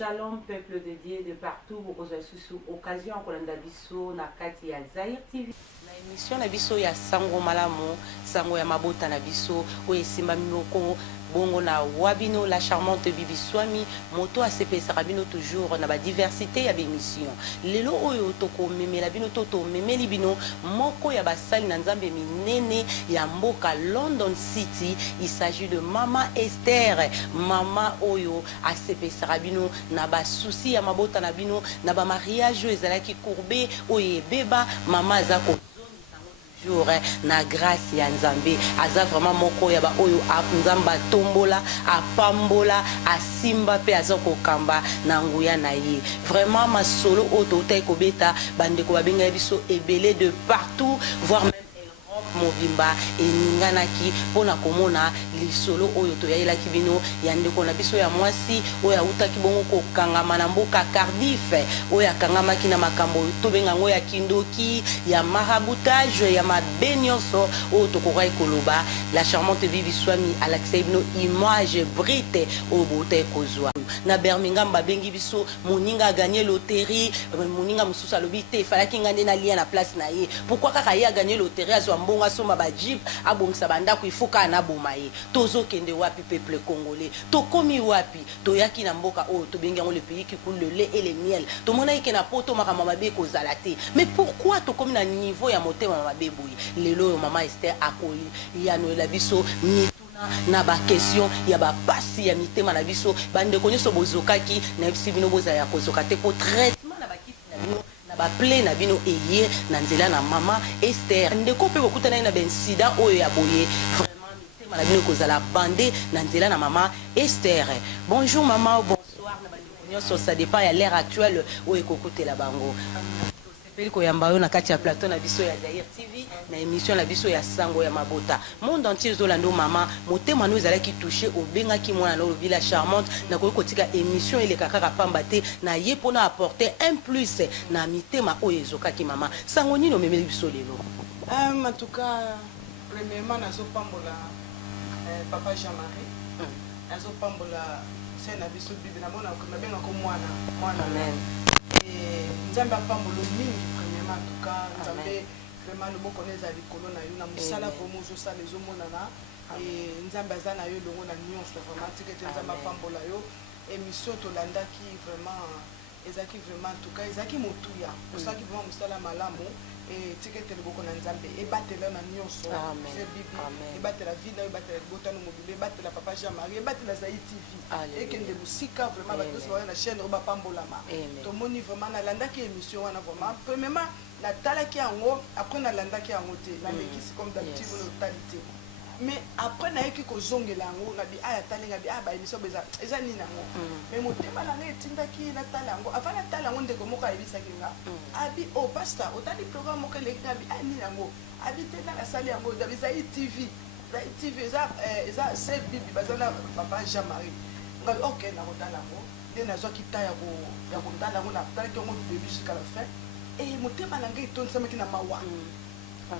Shalom, peuple de Dieu de partout. Vous avez sous occasion qu'on a biso na kati ya Zaïre TV. Na émission na biso ya sango malamu, sango ya mabota na biso, o esimba minoko bongo na wabino la charmante Bibi Swami, moto a CP Sarabino toujours na ba diversité ya émission. Lelo oyo toko meme la bino toto meme libino moko ya basali na nzambe minene ya mboka London City. Il s'agit de Mama Esther, Mama oyo a CP Sarabino na ba souci ya mabota na bino na ba mariage ezalaki courbé oye beba mama zako jour na grâce ya nzambe aza vraiment moko ya ba oyo nzamba tombola apambola asimba pe azako kamba na nguya na ye vraiment masolo oto utai kobeta bandeko babenga biso ebele de partout voire même mobimba eninganaki pona komona lisolo oyo toyayelaki bino ya ndeko na biso ya mwasi oyo autaki bongo kokangama na mboka Cardiff oyo akangamaki na makambo tobenga ngo ya kindoki ya maraboutage ya mabe nyonso oyo tokokai koloba la charmante Bibi Swami alakisai bino image brite oyo boutai kozwa na Birmingham babengi biso moninga a gagné loterie moninga mosusu alobi te efalaki nga nde nalia na place na ye pourquoi kaka ye a gagné loterie azwa mbongo asomba ba jeep abongisa bandako ifuka na boma ye tozokende wapi peuple congolais tokomi wapi toyaki na mboka oyo tobengi yango le pays qui coule le lait et le miel tomona yeke na poto makambo mabe kozala te mais pourquoi tokomi na niveau ya motema mabe boye lelo oyo Mama Esther akoli yanoela biso na ba question ya ba pasi ya mitema na biso bandeko nyonso bozokaki na bisi bino boza ya kozoka te pour traitement na bakisi na bino na ba ple na bino eye na nzela na Mama Esther ndeko pe bokutana na ben sida oyo ya boye vraiment mitema na bino kozala bande na nzela na Mama Esther. Bonjour maman, bonsoir na bandeko nyonso, ça dépend ya l'ère actuelle oyo kokutela bango koyamba na kati ya plateau na biso ya Zaïre TV na émission na biso ya sango ya mabota monde entier zolando mama motema no ezalaki touché obengaki mwana na villa charmante na kotika émission ile kaka pamba te na ye pona apporter un plus na mitema oyo ezokaki mama sango nino memeli biso lelo en tout cas premièrement nazo pambola papa Jean-Marie nazo pambola c'est na biso bibi na mona ko benga ko mwana amen nzambe apambolo mingi premièrement en tout cas nzambe vraiment loboko neza likolo na yo na musala vraiment ozosala ezomonana nzambe aza na yo elongo na nyonso vraiment tikete nzambe apambola yo émission tolandaki vraiment ezaki vraiment en tout cas ezaki motuya osalaki vraiment musala malamu tikete loboko na nzambe ebatela na nyonso c'est bibi ebatela vie na yo ebatela libota no mobile ebatela papa Jean-Marie ebatela Zaïre TV ekende musika vraiment bato soya na chaîne oyo bapambolama tomoni vraiment nalandaki émission wana vraiment premièrement natalaki yango après nalandaki yango te nalekisi comme d'habitude na talité mais après nayoki kozongela yango ngabi aya talinga bi ba émission beza eza nini yango mais motema na ngai etindaki natala yango avant natala yango ndeko moko ayebisaki nga abi o pastor otali programme moko eleki ngabi nini yango abi te na sali yango dabi Zaïre TV eza c'est bibi bazana papa Jean-Marie ngabi ok na kotala yango nde nazwaki ta ya kotala yango na talaki yango début jusqu'à la fin et motema na ngai etondisamaki na mawa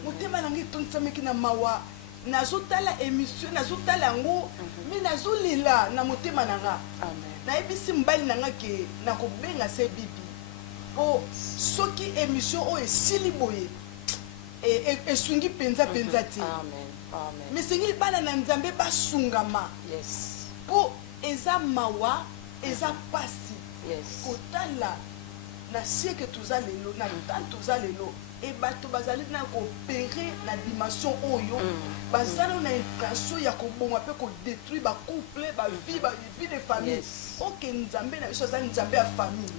motema na ngai etondisamaki na mawa nazotala émission nazotala yango mais nazolela na motema na nga nayebisi mbali na nga ke nakobenga se bibi po soki émission oyo esili boye esungi mpenza te mais sengi bana na nzambe basungama po eza mawa eza pasi kotala na siècle toza lelo na temps toza lelo et bato bazali na coopérer na dimension oyo bazali na intention ya kobonga pe ko détruire ba couple ba vie de famille ok nzambe na biso azali nzambe ya famille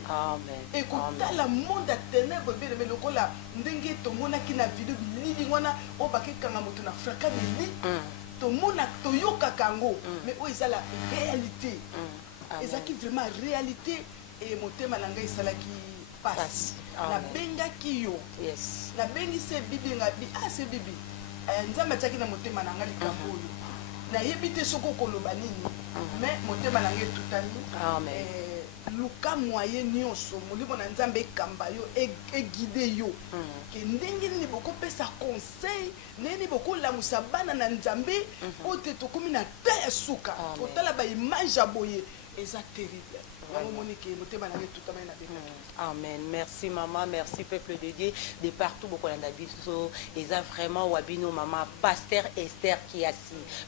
et kotala monde ya ténèbres bien mais lokola ndenge tomonaki na video bilili wana o bakekanga moto na fraka de lit tomona toyokaka yango mais oyo eza la réalité ezaki vraiment réalité et motema na ngai esalaki passe na bengaki yo na bengi se bibi ngabi se bibi nzambe atiaki na motema na ngai likambo oyo nayebi te soko koloba nini mais motema na ngai etutami luka moyen nyonso molimo na nzambe ekamba yo eguide yo ke ndenge nini bokopesa conseil nini bokolamusa bana na nzambe oyo te tokomi na ta ya suka kotala baimage ya boye eza terrible Amen. Merci maman, merci peuple de Dieu de partout beaucoup d'habisso. Et ça vraiment wabino maman pasteur Esther qui assis.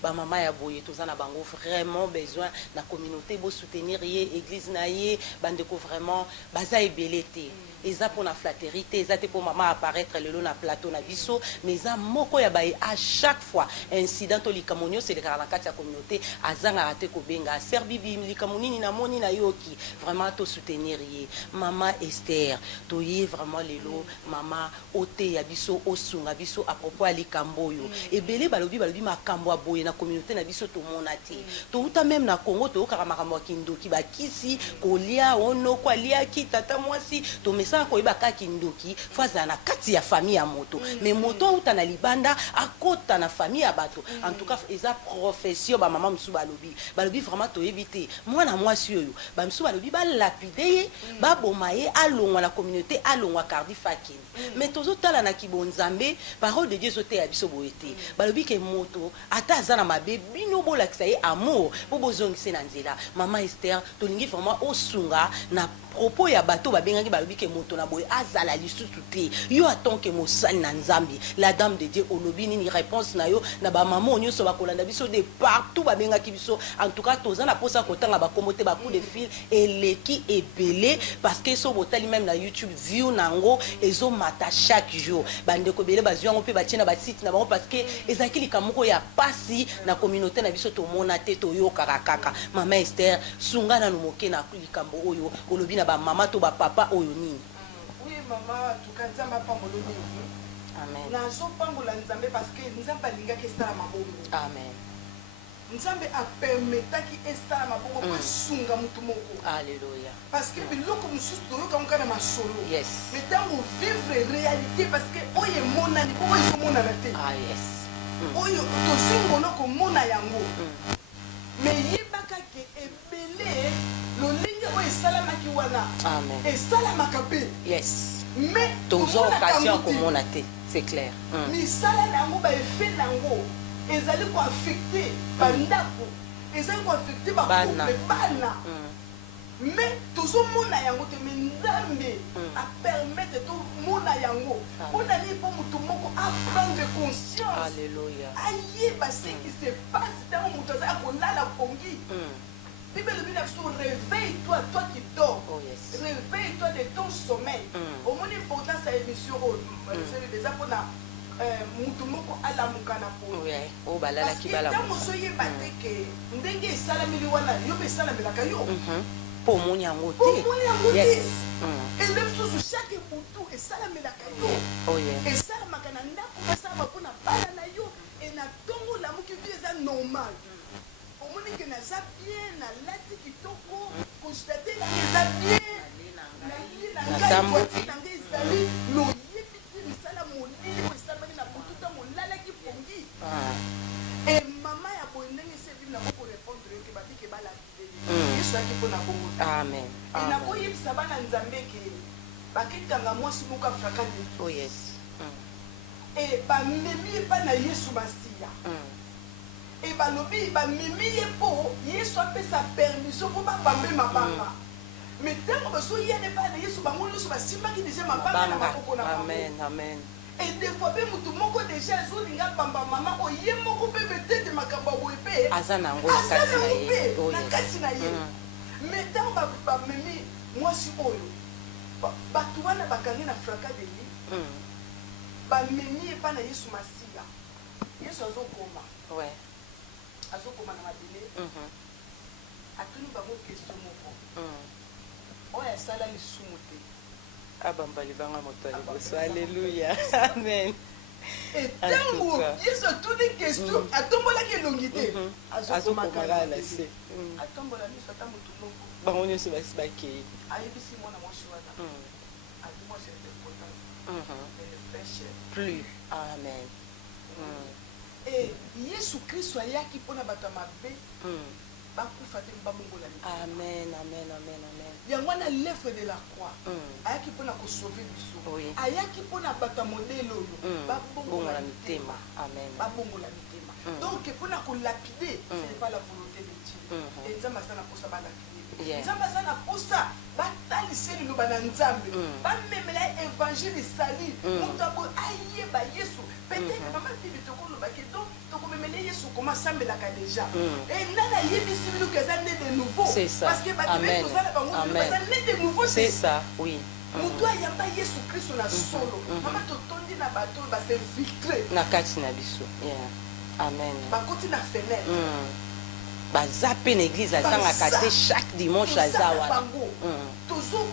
Ba maman ya boye tous en bango vraiment besoin la communauté pour soutenir église naie bande ko vraiment baza ebelete. Et ça pour la flatterie, et ça pour maman apparaître le long na plateau na biso, mais ça moko ya baye à chaque fois incident to likamonio c'est le karakati ya communauté azanga ate ko benga serbi bi likamonini na moni na yoki vraiment to soutenir ye maman Esther to y vraiment lelo maman ote ya biso osunga biso à propos ali kamboyo et belé balobi makambo aboye na communauté na biso to monate to uta même na Congo to kaka makambo kindoki ba kisi kolia ono kwa lia ki tata mwasi to mesa ko iba ka kindoki faza na kati ya famille ya moto mais moto uta na libanda akota na famille ya bato en tout cas eza profession ba maman msu balobi vraiment to éviter moi na mwasi oyo ba msu balobi ba lapider ba bomaye alongwa la communauté alongwa kardi fakini mais tozo tala na kibonzambe parole de Dieu zote ya biso boete balobi ke moto ata azana mabe bino bolakisa ye amour bo bozongise na nzela maman Esther tolingi vraiment osunga na propos ya bato babengaki balobi ke moto na boye azala lisusu te yo atonke mosali na nzambi la dame de Dieu olobi nini réponse na yo na ba maman nyonso bakolanda biso de partout babengaki biso en tout cas toza na posa kotanga bakomote ba coup de fil eleki ebele parce que so botali même na YouTube view nango ezo mata chaque jour bande ko bele bazwango pe batina ba site na bango parce que ezaki likamoko ya pasi na communauté na biso to mona te to yo kaka maman Esther sunga na numoke na likambo oyo olobi ba maman to ba papa oyo nini. Oui maman tukanza mapambolo nini. Amen. Na zo pambola nzambe parce que nzambe alinga ke stara mabongo. Amen. Nzambe a permetaki estara mabongo ko sunga mutu moko. Alléluia. Parce que biloko mususu to yoka ngana masolo. Yes. Mais tango vivre réalité parce que oye mona ni ko oye mona na te. Ah yes. Oyo to singono ko mona yango. Mais yebaka ke ebele lolinga oyo esalamaki wana esalamaka mpe mais toza occasion komona te c'est clair misala na yango baefe na yango ezali koaffecte bandako ezali koaffecte bacouple bana mais tozomona yango te mais nzambe apermettre tomona yango mpona nini mpo moto moko aprendre conscience ayeba ce qui se passe ntango moto azali kolala pongi Bible dit réveille-toi, toi qui dors. Réveille-toi de ton sommeil. Au moins important sa émission c'est déjà pour na mutu moko ala mukana po. Oh balala ki bala. Parce que tant mosoye bateke ndenge salamili wana yo be salamelaka yo. Po moni yango te. Po moni yango te. Et même chose chaque mutu e salamelaka yo. Oh yeah. Et salamaka na ndako basala pona bala na yo et na tongo la muki vie normal. Que naza bien na lati kitoko constate na naza bien na vie na ngai na ngai ezali loyebi te misala molili oyo esalamaki na butu ntango olalaki pongi et mama ya boye ndenge esi ebibi nango korépondre yoke babi ke balapide yesu ayaki mpo na bongo amen e nakoyebisa bana nzambe ke bakekanga mwasi moko afraka nini e bamemi epa na yesu masiya et balobi bamimi ye po yesu apesa permission po babambe mabanga mais ntango bazoyane epai na yesu bango nyonso basimbaki deja mabanga na maboko na bango et des fois mpe motu moko deja azolinga bamba mama oye moko mpe betete makambo ya boye mpe aza nango mpe na kati na ye mais ntango bamemi mwasi oyo bato wana bakangi na fraka de li bamemi epai na yesu masiya yesu azokoma azokoma na mabele atuni bango question moko oyo asala lisumu te abambali banga moto ya liboso alleluya amen etango yesu atuni question atombolaki elongi te azokomaka na se atombola miso ata motu moko bango nyonso basi bakei ayebisi mwana mwasi wana adi moi c'est important plus amen et yesu kristo ayaki mpona bato ya mabe bakufa te babongola amen amen amen amen yango wana l'œuvre de la croix ayaki mpona kosauve biso ayaki mpona bato ya modele oyo babongola mitema amen babongola mitema Donc pour na ko lapider, ce n'est pas la volonté de Dieu. Et nzamba ça na posa ba lapider. Nzamba ça na posa ba taliseli lo bana nzambe. Ba memela évangile sali. Mutabo aye ba Yesu. Peut-être maman bibi to ko lo ba ke donc to ko memela Yesu comment sambela ka déjà. Et nana yebisi bilu que ça né de nouveau. Parce que ba tebe to ça ba ngo ça né de nouveau. C'est ça, oui. Mutu ayamba Yesu Kristo na solo. Mama totondi na bato ba se filtrer. Na kati na biso. Amen. Ba koti na fenêtre. Bazape na église azangaka te chaque dimanche aza wana.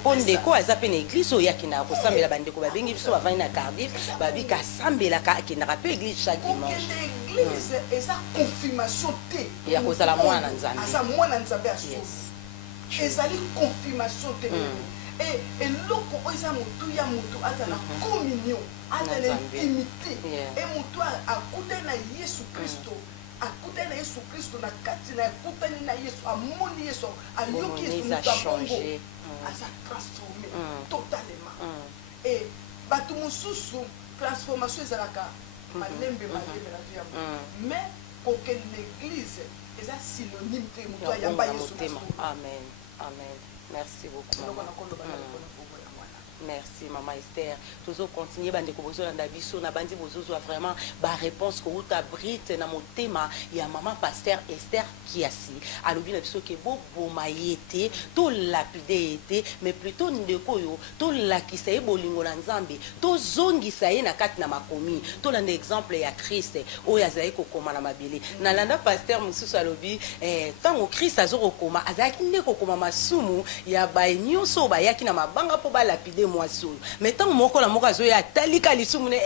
Po ndeko azape na église oyo akendaka kosambela bandeko babengi biso bavandi na Cardiff babika asambelaka akendaka mpe église chaque dimanche. L'église eza confirmation te ya kozala mwana na Nzambe. Aza mwana na Nzambe asolo. Ezali confirmation te. Et eloko oyo eza motu ya motu aza na communion aza na intimité et motu akutani na Yesu Kristo akutani na Yesu Kristo na kati na akutani na Yesu amoni Yesu alioki Yesu motu abongo aza transformé totalement. Et bato mosusu transformation ezalaka malembe na vie ya motu mais kokende l'église eza synonyme te motu ayamba Yesu Kristo. Amen. Amen. Merci beaucoup, maman. Merci, maman Esther. Toujours continuer, bande ko bozo na biso na bandi bozo vraiment ba réponse ko uta brite na motema ya maman pasteur Esther Kiasi. Alobi na biso ke bo boma yete to lapide yete mais plutôt ndeko yo to lakisa e bolingo na Nzambe to zongisa ye na kati na makomi to landa exemple ya Christ oyo azali ko koma na mabele na landa pasteur mususu alobi tango Christ azoko koma azaki ndeko koma masumu ya ba nyonso ba yaki na mabanga po ba lapide mwasolo mais tant moko na moko azoya atalika lisumu ne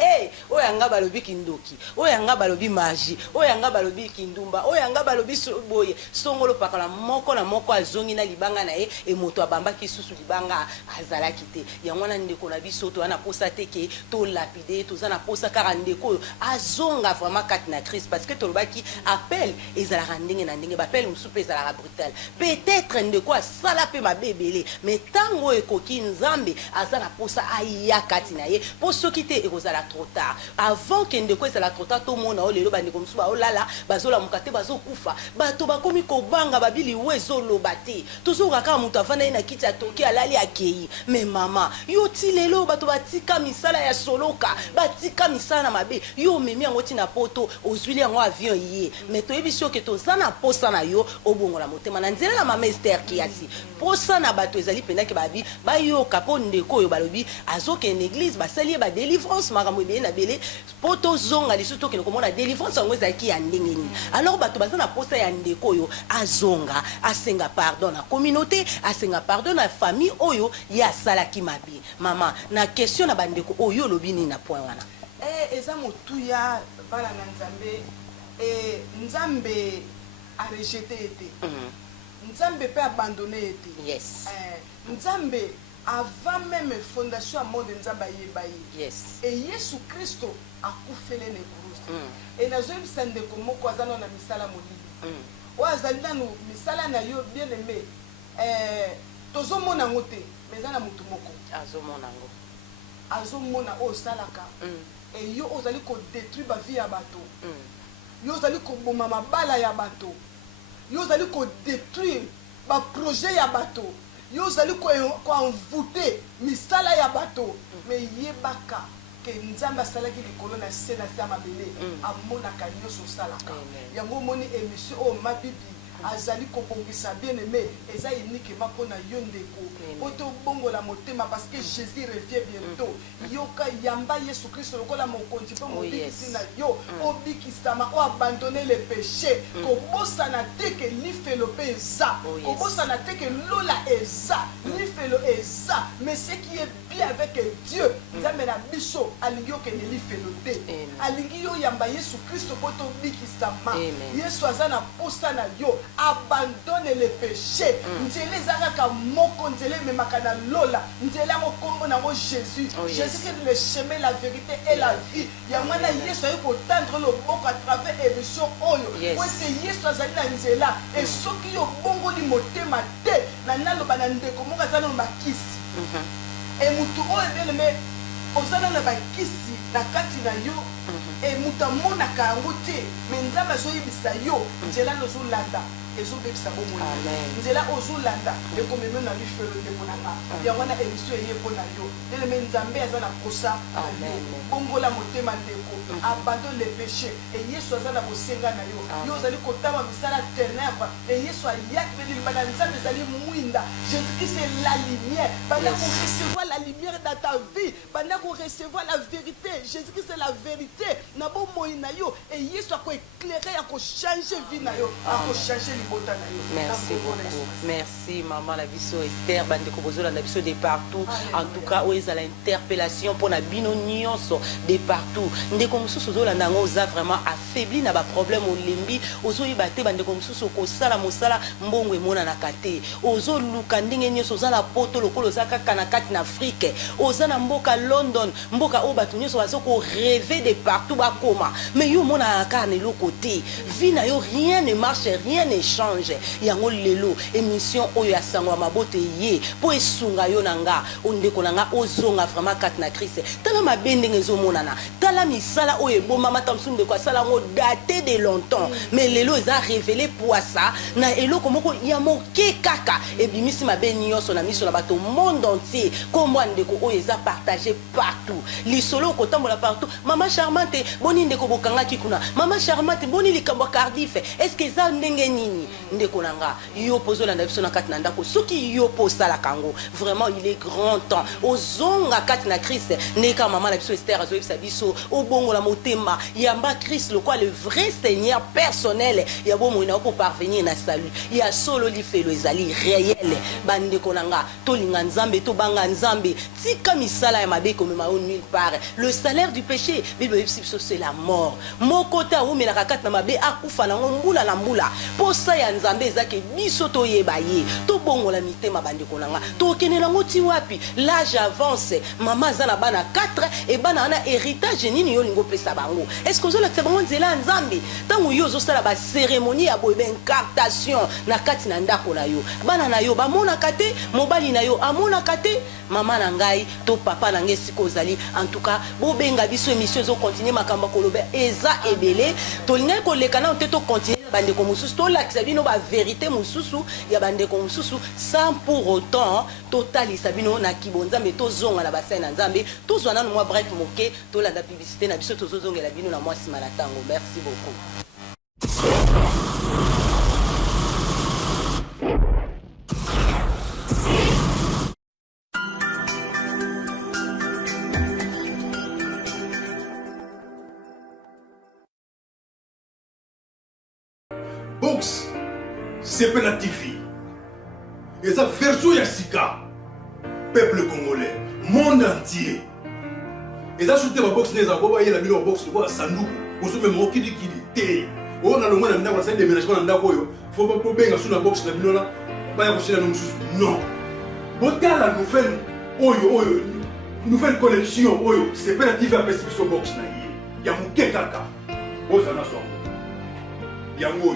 oyo anga balobi kindoki oyo anga balobi magie oyo anga balobi kindumba oyo anga balobi boye songolo pakala moko na moko azongi na libanga na ye e moto abambaki susu libanga azalaki te yango na ndeko na biso to ana posa teke to lapide to zana posa kaka ndeko azonga vraiment kati na Christ parce que to lobaki appel ezalaka ndenge na ndenge ba appel musupe ezalaka brutal peut-être ndeko asala pe mabebele mais tango ekoki Nzambe na posa aya kati na ye po soki te ekozala trop tard avant que ndeko ezala trop tard to mona o lelo bandeko musu ba olala bazola mukate bazokufa bato bakomi kobanga babili wezo loba te tozoka kaka mutu avanda ye na kiti atoki alali akei mais mama yo ti lelo bato batika misala ya soloka batika misala na mabe yo memi yango tina poto ozwili yango avion ye mais toyebi soki toza na posa na yo obongola motema na nzela na mama Esther Kiasi posa na bato ezali pendaki babi bayoka po ndeko oyo balobi azoke en église basali ba délivrance makambo ebele na bele poto zonga lisusu tokende komona délivrance yango ezalaki ya ndenge nini alors bato baza na posa ya ndeko oyo azonga asenga pardon na communauté asenga pardon na famille oyo ya salaki mabe mama na question na bandeko oyo lobi nini na point wana eza motu ya bala na Nzambe Nzambe a rejeté ete Nzambe pe abandonné ete yes Nzambe avant même fondation à monde Nzamba yebaye yes et Yesu Kristo akufele ne cross et na jeune sande ko moko azana na misala molili o azalina no misala na yo bien aimé tozo mona ngote mais ana mutu moko azo mona o salaka et yo ozali ko détruire ba vie ya bato yo ozali ko boma mabala ya bato yo ozali ko détruire ba projet ya bato yo zali ko envoûter misala ya bato mais yebaka ke Nzambe asalaki likolo na se na sa mabele amonaka nyonso salaka yango moni émission o mabibi azali kobongisa bien aimé eza uniquement mpona yo ndeko po tobongola motema parce que Jésus revient bientôt yoka yamba Yesu Kristo lokola mokonzi mpo mobikisi na yo obikisama o abandonner le péché kobosana te ke lifelo mpe eza kobosana te ke lola eza lifelo eza mais ce qui est bien avec Dieu Nzambe na biso alingi okende lifelo te alingi yo yamba Yesu Kristo po tobikisama Yesu aza na posa na yo abandonne le péché nzela ezalaka moko nzela ememaka na lola nzela yango kombo nango Jésus Jésus qui est le chemin la vérité et la vie yango wana Yesu ayi kotendre loboko à travers émission oyo po ete Yesu azali na nzela e soki yo bongoli motema te na naloba na ndeko moko aza nano bakisi e mutu oyo ebeleme ozala na bakisi na kati na yo et muta mona ka ngote mais nzamba zo yibisa yo njela lozo landa ezo bebisa bomo njela ozo landa e comme nous na lifelo de monanga ya wana émission ye pona yo tele mais nzambe azana kosa bongola motema ndeko abandonne les péchés et yesu azana bosenga na yo yo zali kotaba misala ténèbres et yesu ayak beli bana nzambe zali mwinda Jésus Christ est la lumière bana ko recevoir la lumière dans ta vie bana ko recevoir la vérité Jésus Christ est la vérité na bo moina yo et yesu ko éclairer ko changer vie na yo ko changer libota na yo. Merci beaucoup. Merci maman la biso Esther bande ko bozola na biso de partout. En tout cas oyo za l'interpellation pour na bino nyonso de partout. Ndeko mususu zolanda ngo za vraiment affaibli na ba problème olembi ozoyiba te bande ko mususu ko sala mosala mbongo emona na kate ozo luka ndenge nyonso za la poto lokolo za kaka na kati na Afrique oza na mboka London mboka o batu nyonso bazo ko rêver de partout ba koma mais yo mona ka na lo côté vie na yo rien ne marche rien ne change yango lelo émission oyo ya sangwa mabote ye po esunga yo nanga ondeko nanga ozonga vraiment kati na Christ tala mabende ngezo monana tala misala oyo eboma matamsu ndeko asala ngo daté de longtemps mais lelo eza révélé pour ça na eloko moko ya moke kaka ebimisi mabeni nyonso na miso na bato monde entier comme ndeko oyo eza partagé partout lisolo kotambola partout mama charmante boni ndeko bokanga kikuna mama charmante boni likambo Cardiff est-ce que ça ndenge nini ndeko nanga yo pozola na biso na kati na ndako soki yo posala kango vraiment il est grand temps ozonga kati na Christ neka mama la biso Esther azoyi sa biso obongola motema yamba Christ le quoi le vrai Seigneur personnel ya bo moina pour parvenir na salut ya solo lifelo ezali réel bandeko nanga tolinga nzambe to banga nzambe tika misala ya mabe comme ma nulle part le salaire du péché bible c'est la mort mokota o melaka kati na mabe akufa na mbula na mbula posa ya nzambe ezake biso to yeba ye to bongola mitema bandeko nanga to kenela ngoti wapi l'âge avance mama zana bana 4 et bana na héritage nini yo lingo pesa bango est-ce que ozola tsabango nzela nzambe tango yo zo sala ba cérémonie ya boye incartation na kati na ndako na yo bana na yo ba mona kate mobali na yo amona kate mama na ngai to papa na ngai siko zali en tout cas bo benga biso émission zo continuer makamba kolobe eza ebele to linga ko lekana to continuer bandeko mususu to lakisa bino ba vérité mususu ya bandeko mususu sans pour autant totali sabino na kibonza mais to zonga na basai na nzambe to zwana no mwa break moke to la publicité na biso to zongela bino na mwa sima na tango. Merci beaucoup. Box Sepela TV et sa version Yassika peuple congolais monde entier et ça soutient ma box les aboba y la bilo box quoi sanduku pour se même kidi té on a le moins ndako ça déménagement ndako yo faut pas benga sur la box la bilo là ba ya koshela no mususu non botala nouvelle oyo nouvelle collection oyo Sepela TV a pesi sur box na ya muke kaka ozana so yango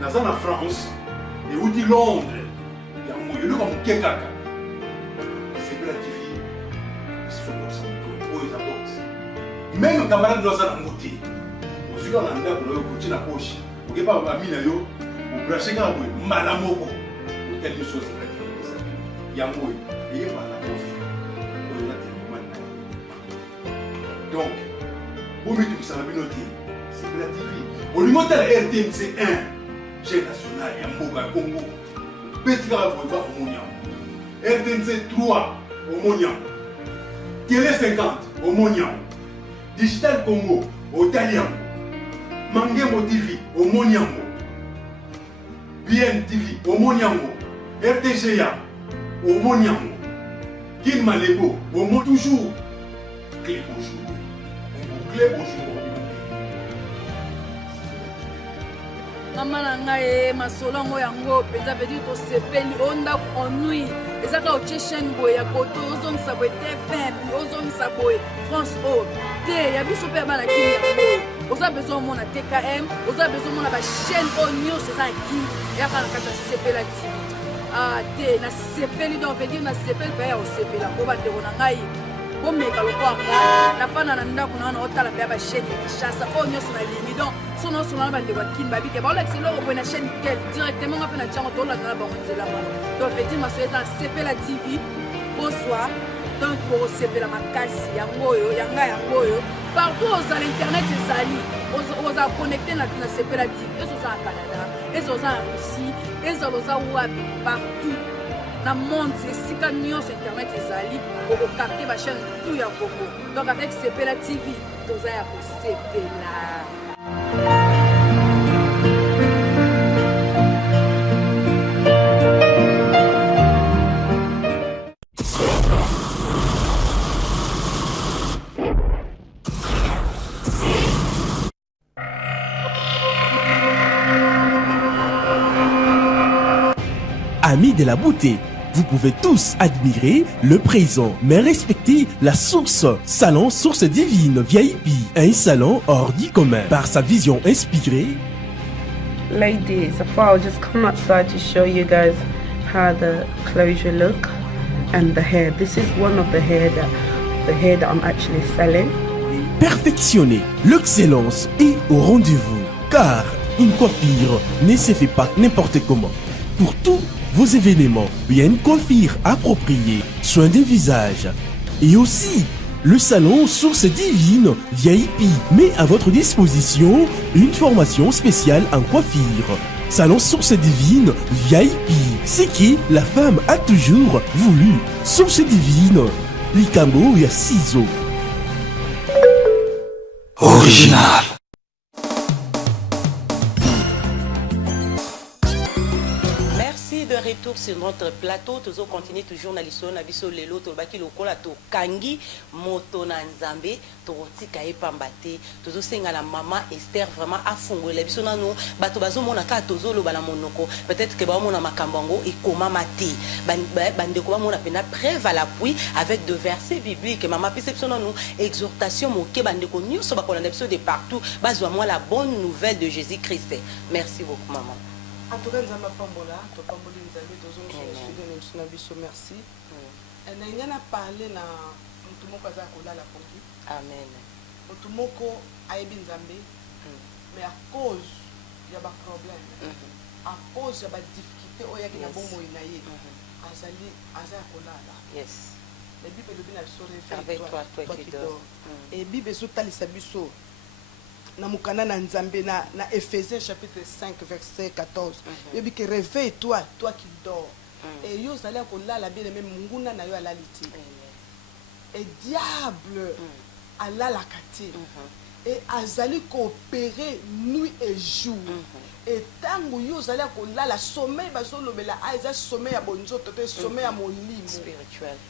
dans la France et où dit Londres il y a un moyen de comme kaka c'est la TV sur le même camarade dans la montée aussi quand on a pour continuer la poche ok pas ma mine yo ou brancher quand vous malamoko ou quelque chose il y a un moyen et pas la poche donc vous mettez ça la binoté c'est la TV on lui monte la RTNC 1 chaîne nationale ya mboka Congo petit kaka boyeba omoniamo RTNC 3 omoniamo Télé 50 omoniamo Digital Congo otaliamo Mangembo TV omoniamo BN TV omoniamo RTGA omoniamo Kin Malebo omo toujours clé bonjour clé bonjour. Mama na ngai masolo ngo yango penza veut to sepeli onda ennui ezaka o chaîne boy ya koto ozong sa boy TFM ozong sa boy France O te ya biso pe bana kini yango oza besoin mona TKM oza besoin mona ba chaîne o news ça qui ya kana kata Sepela TV te na sepeli donc veut dire na sepeli pa ya o sepela ko ba de na ngai bomeka lokola nga nafanda na ndako na otala mpe ya bachaîne ya Kinshasa oyo nyonso na lingi donc so nyonso na bandeko ya kini babike baolakisa eloko boye na chaîne tel directement nga mpe na tiango tolanda na bango nzela mano donc feti maso eza sepela tv bonsoir donc bokosepela makasi yango oyo yanga yango oyo partout ozala internet ezali ozala connecté na sepela tv eza oza na Canada eza oza na Russie eza oza wapi partout na monde esika nyonso internet ezali okokapte bachaîne tout ya Congo donc avec sepela tv toza ya kosepela. Amis de la beauté, vous pouvez tous admirer le présent, mais respecter la source. Salon Source Divine VIP, un salon hors du commun par sa vision inspirée. Ladies, I thought I'll just come outside to show you guys how the closure look and the hair. This is one of the hair that I'm actually selling. Perfectionner l'excellence est au rendez-vous, car une coiffure ne se fait pas n'importe comment. Pour tous vos événements, il y a une coiffure appropriée, soins des visages et aussi le salon Source Divine VIP met à votre disposition une formation spéciale en coiffure. Salon Source Divine VIP, c'est qui la femme a toujours voulu. Source Divine, Likambo et Ciseaux. Original. Retour sur notre plateau, toujours continuer toujours na liso na biso lelo to baki lokola to kangi moto na nzambe to tika epambate toujours senga la maman Esther vraiment afungola biso nano bato bazo mona ka tozolo bala monoko peut-être que ba mona makambango et koma maté bande ko ba mona pena preuve à l'appui avec de versets bibliques maman pise biso nano exhortation moke bande ko nyuso ba kolanda biso de partout bazwa moi la bonne nouvelle de Jésus-Christ. Merci beaucoup maman. En tout cas, nous avons pambola, nous avons pambolé, nous avons biso merci. Et nous avons parlé na mutumoko za kola la pongi. Amen. Mutumoko ayebi nzambe. Mais à cause ya ba problème, à cause ya ba difficulté oya ki na bomo inaye. Azali aza kola la. Yes. La Bible le bien sur avec toi qui dors. Et Bible so talisa biso. Na mukana na nzambe na Ephésiens chapitre 5 verset 14 yebi que réveille-toi toi qui dors et yo zala ko lala bien même nguna na yo alaliti et diable alala kati et azali coopérer nuit et jour et tango yo zala ko lala sommeil bazolobela aiza sommeil ya bonzoto te sommeil ya molimo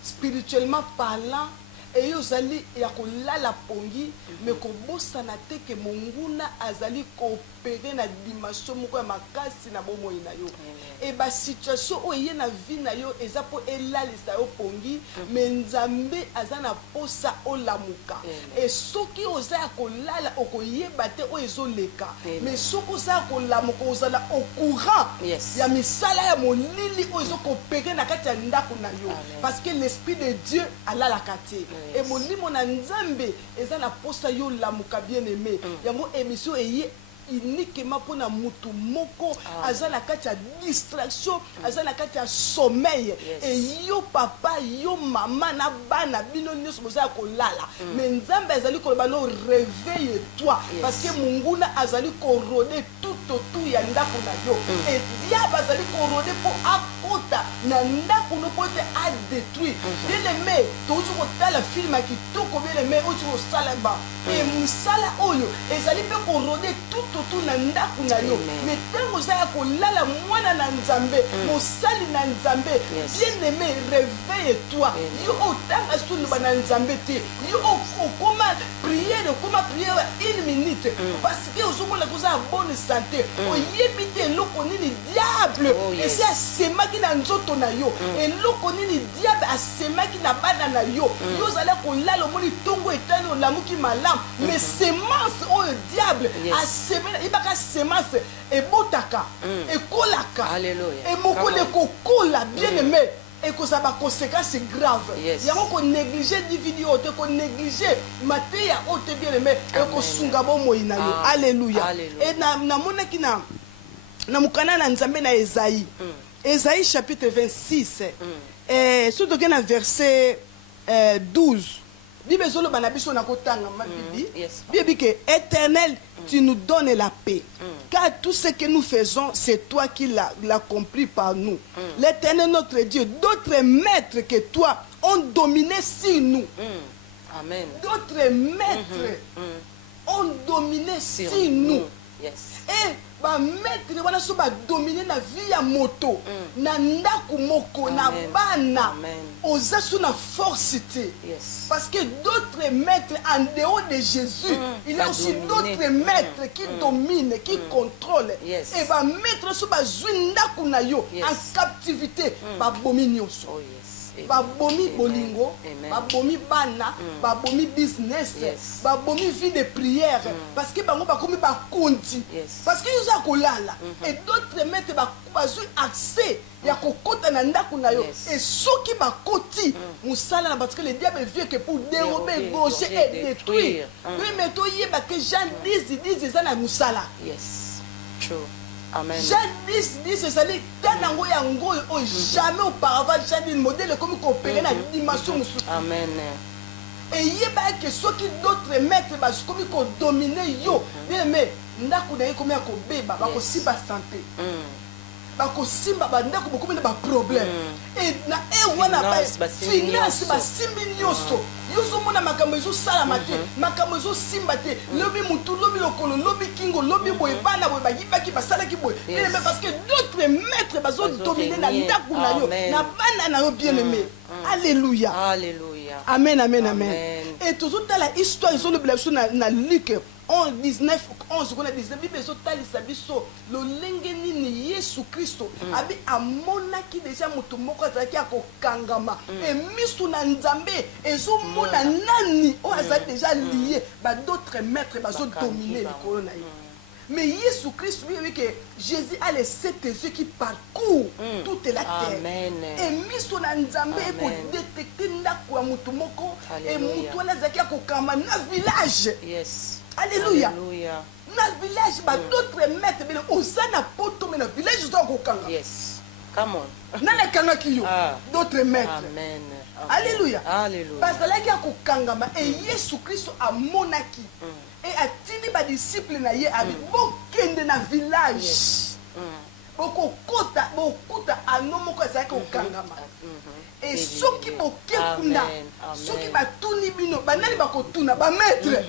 spirituellement parlant et ozali ya kolala pongi mais kobosana te ke monguna azali coopérer na dimension moko ya makasi na bomoi na yo et ba situation oye na vie na yo eza po elalisa yo pongi mais nzambe azana posa olamuka et soki oza ya kolala okoyeba te o ezoleka mais soki oza ya kolamuka ozala au courant ya misala ya molili o ezokopérer na kati ya ndako na yo parce que l'esprit de Dieu alalaka te. Et mon limo na nzambe eza na posa yo lamuka bien aimé yango émission eye uniquement pour na mutu moko azala kati ya distraction azala kati ya sommeil et yo papa yo mama na bana bino nyonso boza kolala mais nzambe azali koloba no réveille toi parce que munguna azali korode tout autour ya ndako na yo et diable azali korode pour akota na ndako no pote a détruire bien aimé tozo kotala film ki toko bien aimé ozo kosalaba et musala oyo ezali pe korode tout autour na ndako na yo mais tango za ko lala mwana na nzambe mosali na nzambe bien aimé réveille-toi yo otanga sulu na nzambe te yo okoma prière une minute parce que ozomona koza bonne santé oyebi te eloko nini diable esi asemaki na nzoto na yo eloko nini diable asemaki na bana na yo yo ozala kolala omoni ntongo etani olamuki malamu mais semence oyo diable asemela ibaka semence ebotaka ekolaka emokolo ekokola bien aimé et que ça va conséquences graves. Yes. Il y a qu'on négliger des vidéos, qu'on négliger matéria haute bien aimé et qu'on sungabo moina yo. Alléluia. Et na mona ki na mukana na nzambe na Esaïe. Esaïe chapitre 26. Et surtout que na verset 12. Bible zolo banabiso na kotanga ma bibi. Bibi que Éternel, tu nous donnes la paix. Car tout ce que nous faisons, c'est toi qui l'accomplis par nous. L'Éternel notre Dieu, d'autres maîtres que toi ont dominé sur nous. Amen. D'autres maîtres ont dominé sur nous. Yes. Et ba maître wana so ba dominer na vie ya moto na ndaku moko na bana oza sous na forcité. Yes. Parce que d'autres maîtres en dehors de Jésus, il y a aussi d'autres maîtres qui dominent, qui contrôlent. Yes. Et ba maître so ba zwi ndaku na yo en captivité ba bomi nyonso. Oh yes. Babomi bolingo, babomi bana, babomi business, babomi vie de prière, parce que bango bakomi bakonti, parce que nous akolala et d'autres maîtres bazu accès ya kokota na ndaku na yo et soki bakoti musala parce que le diable vient que pour dérober, gaucher et détruire. Oui mais to yeba que Jean 10 ça na musala. Yes. True. Amen. Jean 10, c'est ça, jamais auparavant, Jean 10, modèle comme coopérer dans la dimension. Amen. Et il y a que ceux qui d'autres maîtres, comme ils dominent, bien aimé, nous avons comme un bébé, aussi ba santé. Aussi ba beaucoup de problèmes. Et na wana ba finance ba simbi nyoso. Yoso mona makambo ezo sala mate, makambo ezo simba te. Lobi mutu, lobi lokolo, lobi kingo, lobi boy bana boy ba yibaki ba sala ki boy. Mais parce que d'autres maîtres bazo dominer na ndaku na yo, na bana na yo bien aimé. Alléluia. Alléluia. Amen, amen, amen. Et toujours dans la histoire, ils ont le blessé dans Luc 11, 19, 11, on a 19, Bible so tali sabiso, lo lengeni ni Yesu Christo, abi amona ki déjà mutu moko azaki akokangama, et misu na nzambe, ezo mona nani, o aza déjà lié, ba d'autres maîtres bazo dominer le corona. Mais Jésus Christ, oui, que Jésus a les 7 yeux qui parcourent toute la terre. Amen. Et mis son nzambe pour détecter ndako mutu moko et mutu na zaki akokama na village. Yes. Alléluia. Alléluia. Na village ba d'autres maîtres mais osana poto mais na village zo akokanga. Yes. Come on. Na le kanga kiyo. D'autres maîtres. Amen. Alléluia. Alléluia. Parce que là qui akokanga et Jésus Christ a monaki. Et a tini ba disciple na ye abi bokende na village. Boko kota anomo ko za ko kangama. Et soki boke kuna, soki batuni bino, banani bakotuna ba maître.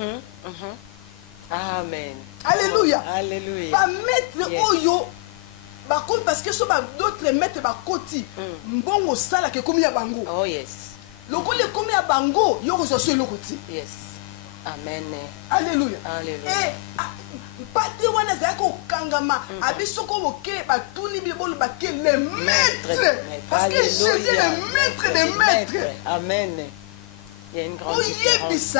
Amen. Alléluia. Alléluia. Ba maître oyo ba kon parce que so ba d'autres maîtres ba koti mbongo sala ke komi ya bango. Oh yes. Lokole komi ya bango yo ko so lokoti. Yes. Amen. Alléluia. Alléluia. Et pati wana zako kangama abisoko boke batuni bibolo bake le maître parce que Jésus est le maître des maîtres. Amen. Il y a une grande différence.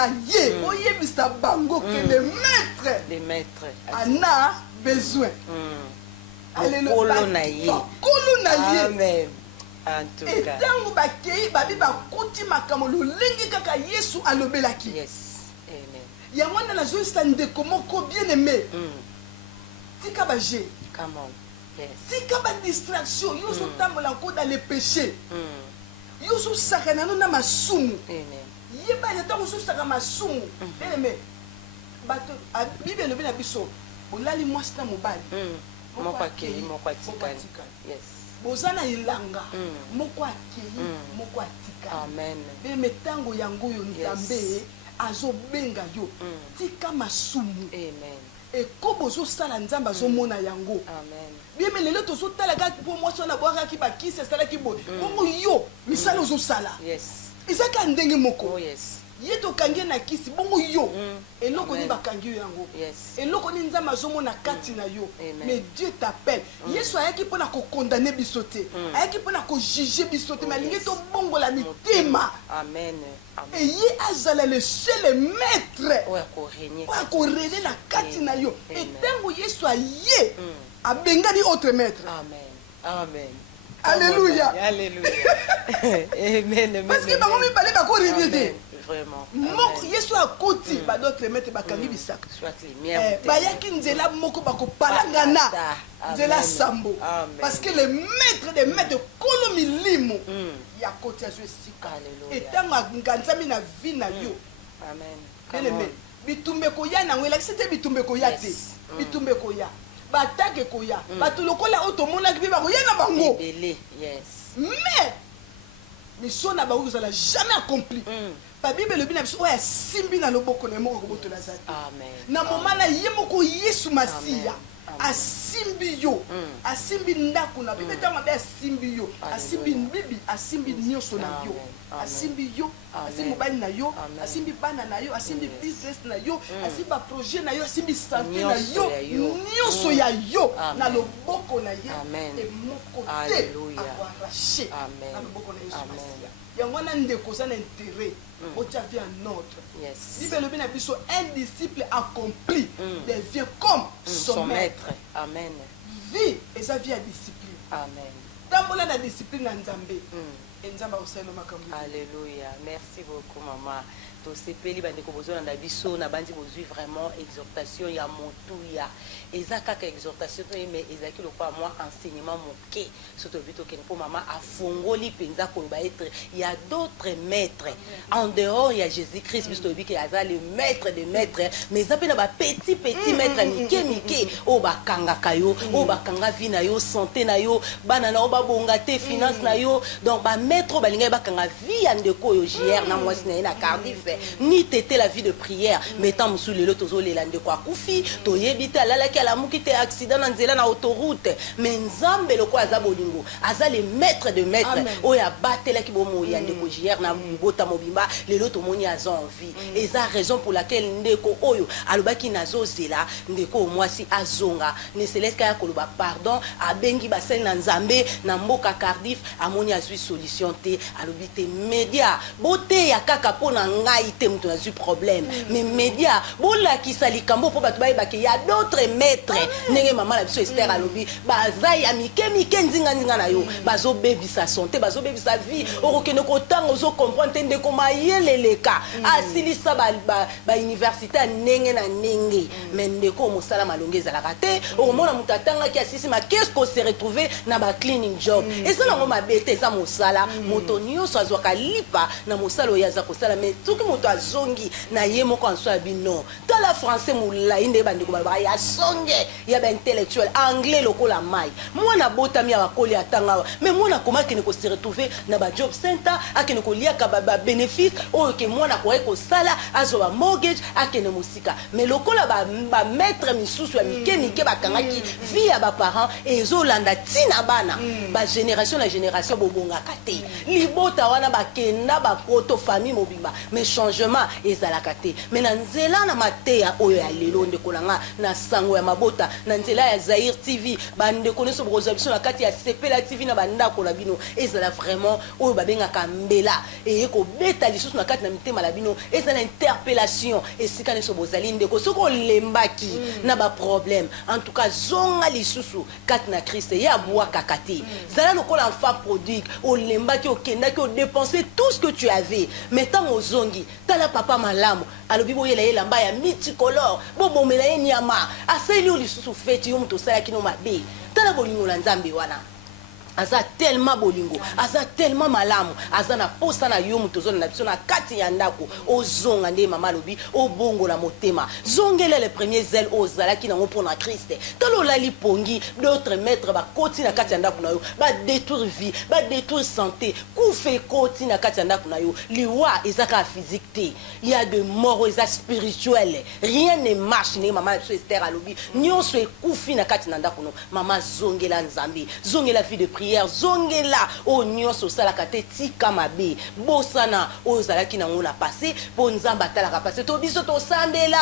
Oyebisa bango que le maître les maîtres en a besoin. Alléluia. Amen. En tout cas. Et tango bakei babi bakoti makambo lolenge kaka Yesu alobelaki. Yes. Amen. Il y a moi dans la joie c'est un décomoko bien aimé. Tika baje. Come on. Yes. Tika ba distraction yo so tambola ko dans les péchés. Yo so sakana no na masumu. Amen. Yeba ya tango so sakana masumu. Bien aimé. Bato a Bible le bina biso. Olali mwasi na mobali. Moko akeli moko atikali. Yes. Bozana ilanga. Moko akeli moko atikali. Amen. Bien aimé tango yango yo nzambe. Azo benga yo tika masumu. Amen. Et kobo zo sala nzamba zo mona yango. Amen. Bien mais lelo to so tala ka po mo so na boaka ki ba ki se sala ki bo. Bongo yo misala zo sala. Yes. Isaka ndenge moko. Oh yes. Yeto kangi na kisi bongo yo. Eloko ni bakangi yango. Yes. Eloko ni nzamba zo mona kati na yo. Mais Dieu t'appelle. Yesu ayaki pona ko condamner bisote. Ayaki pona ko juger bisote mais lingi to bongo la mitema. Amen. Et ye azala le seul maître. Ouais, ko régner. Ouais, ko régner na kati na yo. Et tango Yesu aye abengani autre maître. Amen. Amen. Alléluia. Alléluia. Amen. Parce que bango mibale bakorevie Vraiment. yesu akoti badotre mete bakangi bisaka bayaki nzela moko bakopalangana nzela sambo parce que le maître des maîtres kolo milimo ya koti azwi esika etango nganzami na vie na yo bien-aimé bitumbe koya nango elakisi te bitumbe koya te bitumbe koya batake koya bato lokola oyo tomonaki mpe bakoya na bango mais mission na bango kozala jamais accompli babible elobi na biso oyo asimbi na loboko na ye moko kobotola za te na moma na ye moko yesu masiya asimbi yo asimbi ndako na bible ntango mabe asimbi yo asimbi bibi asimbi nyonso na yo asimbi yo asimbi mobali na yo asimbi bana na yo asimbi business na yo asimbi baprojet na yo asimbi sante na yo nyonso ya yo na loboko na ye emoko te akoarrache na loboko na yesu masiya yango wana ndeko oza na intérêt otia vie en ordre bible elobi na biso un disciple accompli devient comme son maître amen vie eza vie ya discipline amen tambola na discipline na nzambe nzambe akosalela makambo alléluia merci beaucoup maman tosepeli bandeko bozolanda biso na bandi bozwi vraiment exhortation ya motuya eza kaka exhortation to mais ezaki lokwa moi enseignement moke soto bito ken po mama afongoli penza koloba être il y a d'autres maîtres en dehors il y a Jésus-Christ biso biki aza le maître des maîtres mais ça pena ba petit maître mike o ba kanga kayo o ba kanga vie na yo santé na yo bana na o ba bonga te finance na yo donc ba maître ba linga ba kanga vie ya ndeko yo JR na mwasi na ina Cardiff ni tété la vie de prière mettant sous le lot aux lelande kwa kufi to yebita la ki ala mukite accident na nzela na autoroute mais nzambe loko aza bolingo aza le maître de maître oya batela ki bomo ya ndeko JR na mbota mobimba le lot moni aza en vie et ça raison pour laquelle ndeko oyo alobaki nazo zela ndeko mwasi azonga ne céleste ya koloba pardon abengi basel na nzambe na mboka Cardiff amoni azui solution te alobite média bote ya kaka pona nga ite mutu nazu problème mais média bola kisali kambo po batu bayeba ke ya d'autres maîtres ndenge mama la biso Esther alobi baza ya mike nzinga na yo bazo bebisa santé bazo bebisa vie okokene ko tango zo comprendre ndeko koma yeleleka asilisa ba université ndenge na ndenge mais ndeko mosala malonge ezalaka te okomona mutu atangaki asisi ma qu'est-ce qu'on se retrouver na ba cleaning job ezala ngo mabete eza mosala moto nyonso azwaka lipa na mosala oyo aza kosala mais soki moto azongi na ye moko anso abi non tala français molai nde bandeko balobaka ya songe ya baintellectuel anglais lokola mai mwana botami ya bakoli atanga mais mwana koma akende kose retrouve na bajob center akende koliaka babénéfice oyo ke mwana akoki kosala azwa bamortgage akende mosika mais lokola bamaître misusu ya mike bakangaki vie ya baparent ezolanda ntina bana bagénération na génération bobongaka te libota wana bakenda bakoto famille mobimba mais changement ezalaka te mais na nzela na mateya oyo ya lelo ndeko nanga na sango ya mabota na nzela ya Zaïre TV bandeko nyonso bokozwa biso na kati ya Sepela TV na bandako na bino ezala vraiment oyo babengaka mbela eye kobeta lisusu na kati na mitema na bino ezala interpellation esika nyonso bozali ndeko soki olembaki na baproblème en tout cas zonga lisusu kati na Christ ya bwakaka te zala lokola enfant prodigue olembaki okendaki odépenser tout ce que tu avais mais tant ozongi tala papa malamu alobi boyela ye lamba ya multicolore bobomela ye nyama asali lisusu feti yo muto sala kino mabe tala bolingo la nzambe wana aza tellement bolingo aza tellement malamu aza na posa na yo muto zona na biso na kati ya ndako ozonga nde mama lobi obongo la motema zongela les premiers ailes ozala ki nango pona Christ talo la lipongi d'autres maîtres ba koti na kati ya ndako na yo ba détruire vie ba détruire santé kufe koti na kati ya ndako na yo liwa ezaka physique te il y a de mort eza spirituel rien ne marche ne mama biso Esther alobi nyonso ekufi na kati na ndako no mama zongela nzambe zongela vie de prière zongela o nyonso salaka te tika mabe bosana o zalaki na ngona passé po nzamba talaka passé to biso to sambela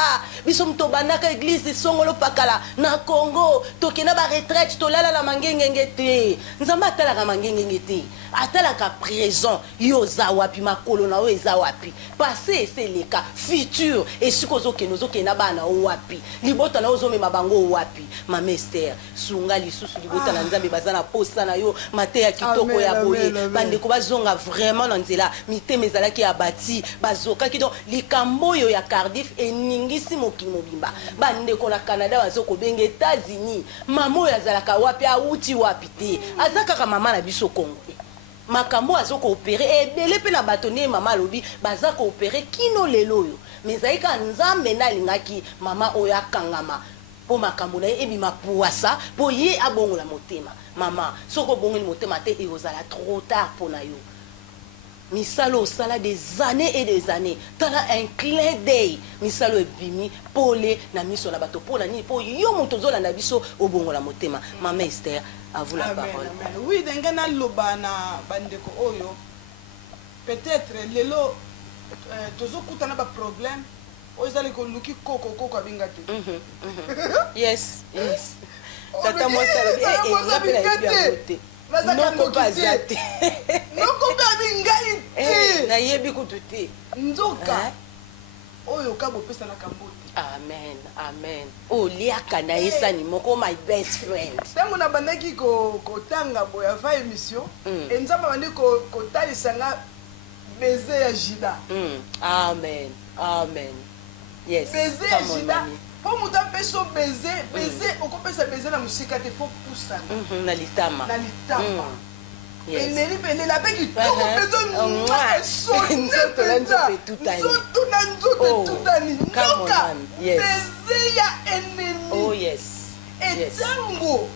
biso mto banaka église songolo pakala na Congo to kena ba retraite to lala la mangengenge te nzamba talaka mangengenge te atalaka présent yo za wapi makolo na o eza wapi passé c'est le cas futur et sikozo kenozo kena bana o wapi libota na ozo mema bango wapi mama Esther sunga lisusu libota na nzambe bazana posa na yo bino mate ya kitoko ya boye bandeko bazonga vraiment na nzela mitema ezalaki ya bati bazokaki donc likambo oyo ya Cardiff eningisi mokili mobimba bandeko na Canada bazokobenga États-Unis mama oyo azalaka wapi auti wapi te aza kaka mama na biso Congo makambo azokoopere ebele mpe na bato nde mama alobi baza koopere kino lelo oyo mais ezali kaka nzambe nde alingaki mama oyo akangama mpo makambo na ye ebima puasa mpo ye abongola motema mama soki obongoli motema te ekozala trop tard mpo na yo misalo osala des années et des années tala un clin d'œil misalo ebimi pole na miso na bato mpo na nini mpo yo moto ozolanda biso obongola motema mama Esther à vous la parole. Oui, dengana loba na bandeko oyo peut-être lelo tozo kutana ba problème ozali ko luki koko abingate. Yes. Tata moi ça ngapela yebi akote. Noko bazate. Noko abingai. Na yebi kututi. Nzoka. Oyo kabo pesa na kambote. Amen. Oh liaka na esani moko my best friend. Tango na bandaki ko tanga boya va émission. Enzamba bandi ko talisa nga baiser ya Jida. Amen. Yes. Baiser ya Jida. Po muta peso baiser okopesa baiser na musika te fo poussa. Na litama. Yes. Eneli pele la beki toko peso nzoto na nzoto tutani noka baiser ya eneli. Oh yes. Etango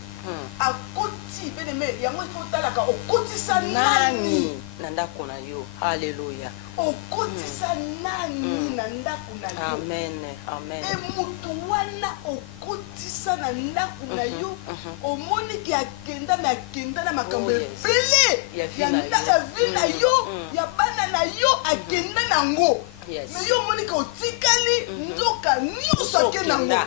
akoti pele me yango fotalaka okotisa nani na ndako na yo. Hallelujah. Okotisa nani na ndako na yo. Amen. E mutu wana okotisa na ndako na yo omoni ki akenda na makambo ebele ya vi na yo ya bana na yo akenda nango. Mais yo omoni ki otikali nzoka nyonso ake nango.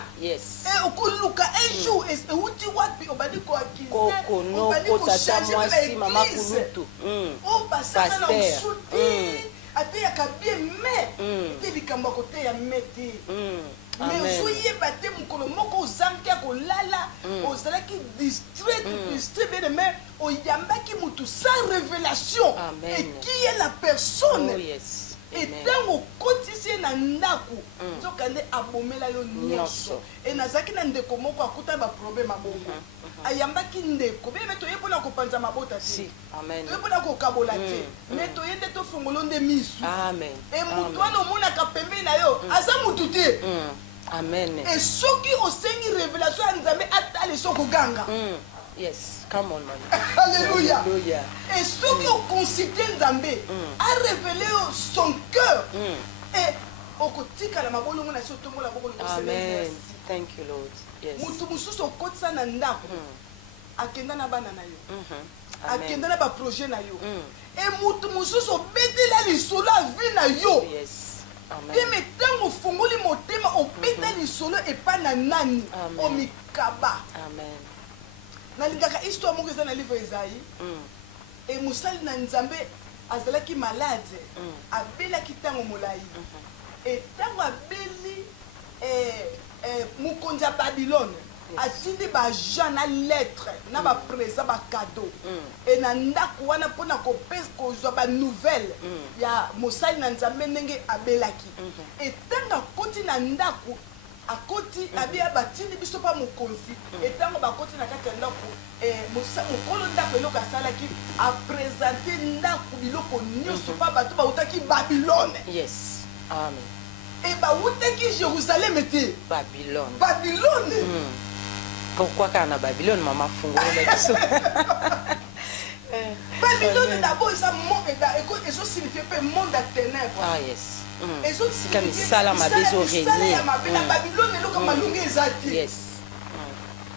Okoluka un jour euti wapi obandi koakize obandi kochange na église obasaka na osuti ateyaka bien me te likambo akoteya me te mais ozoyeba te mokolo moko ozangi ya kolala ozalaki distrait bien me oyambaki motu sans révélation ekiye la personne etango okotisi ye na ndako nzoka nde abomela yo nyonso nazalaki na ndeko moko akuta baproblème abongo ayambaki ndeko bebe toye mpona kopanza mabota te toye mpona kokabola te me toye nde tofongola nde misu motu wana omonaka pembeni na yo aza motu te soki osengi révélation ya nzambe atala so koganga. Yes, come on, man. Alléluia. Et ce qui ont consulté Nzambe a révélé son cœur. Et au kotika la mabolo mona so tombo la boko ko Amen. Thank you, Lord. Yes. Mutu mususu okotsa na ndako. Akenda na bana na yo. Akenda na ba projet na yo. Et mutu mususu betela lisolo vie na yo. Yes. Amen. Et metango fongoli motema obeta lisolo epa na nani omikaba. Amen. Nalingaka histoire moko eza na livre Esaïe et mosali na nzambe azalaki malade abelaki ntango molai et ntango abeli mokonzi ya Babylone atindi bajean na lettre na baprésent bakado et na ndako wana mpona kozwa banouvelle ya mosali na nzambe ndenge abelaki et ntango akoti na ndako akoti abia batindi biso pa mokonzi etango bakoti na kati ya ndako mokolo ndako eloko asalaki apresente ndako biloko nyonso pa bato bautaki Babylone. Yes. Amen. E bautaki Jérusalem te Babylone. Pourquoi car na Babylone mama fungola biso. Babylone d'abord ça eso signifie pe monde à ténèbres. Ah yes. Comme ça ma besoin régner. Babylone eloko malungi ezati. Yes.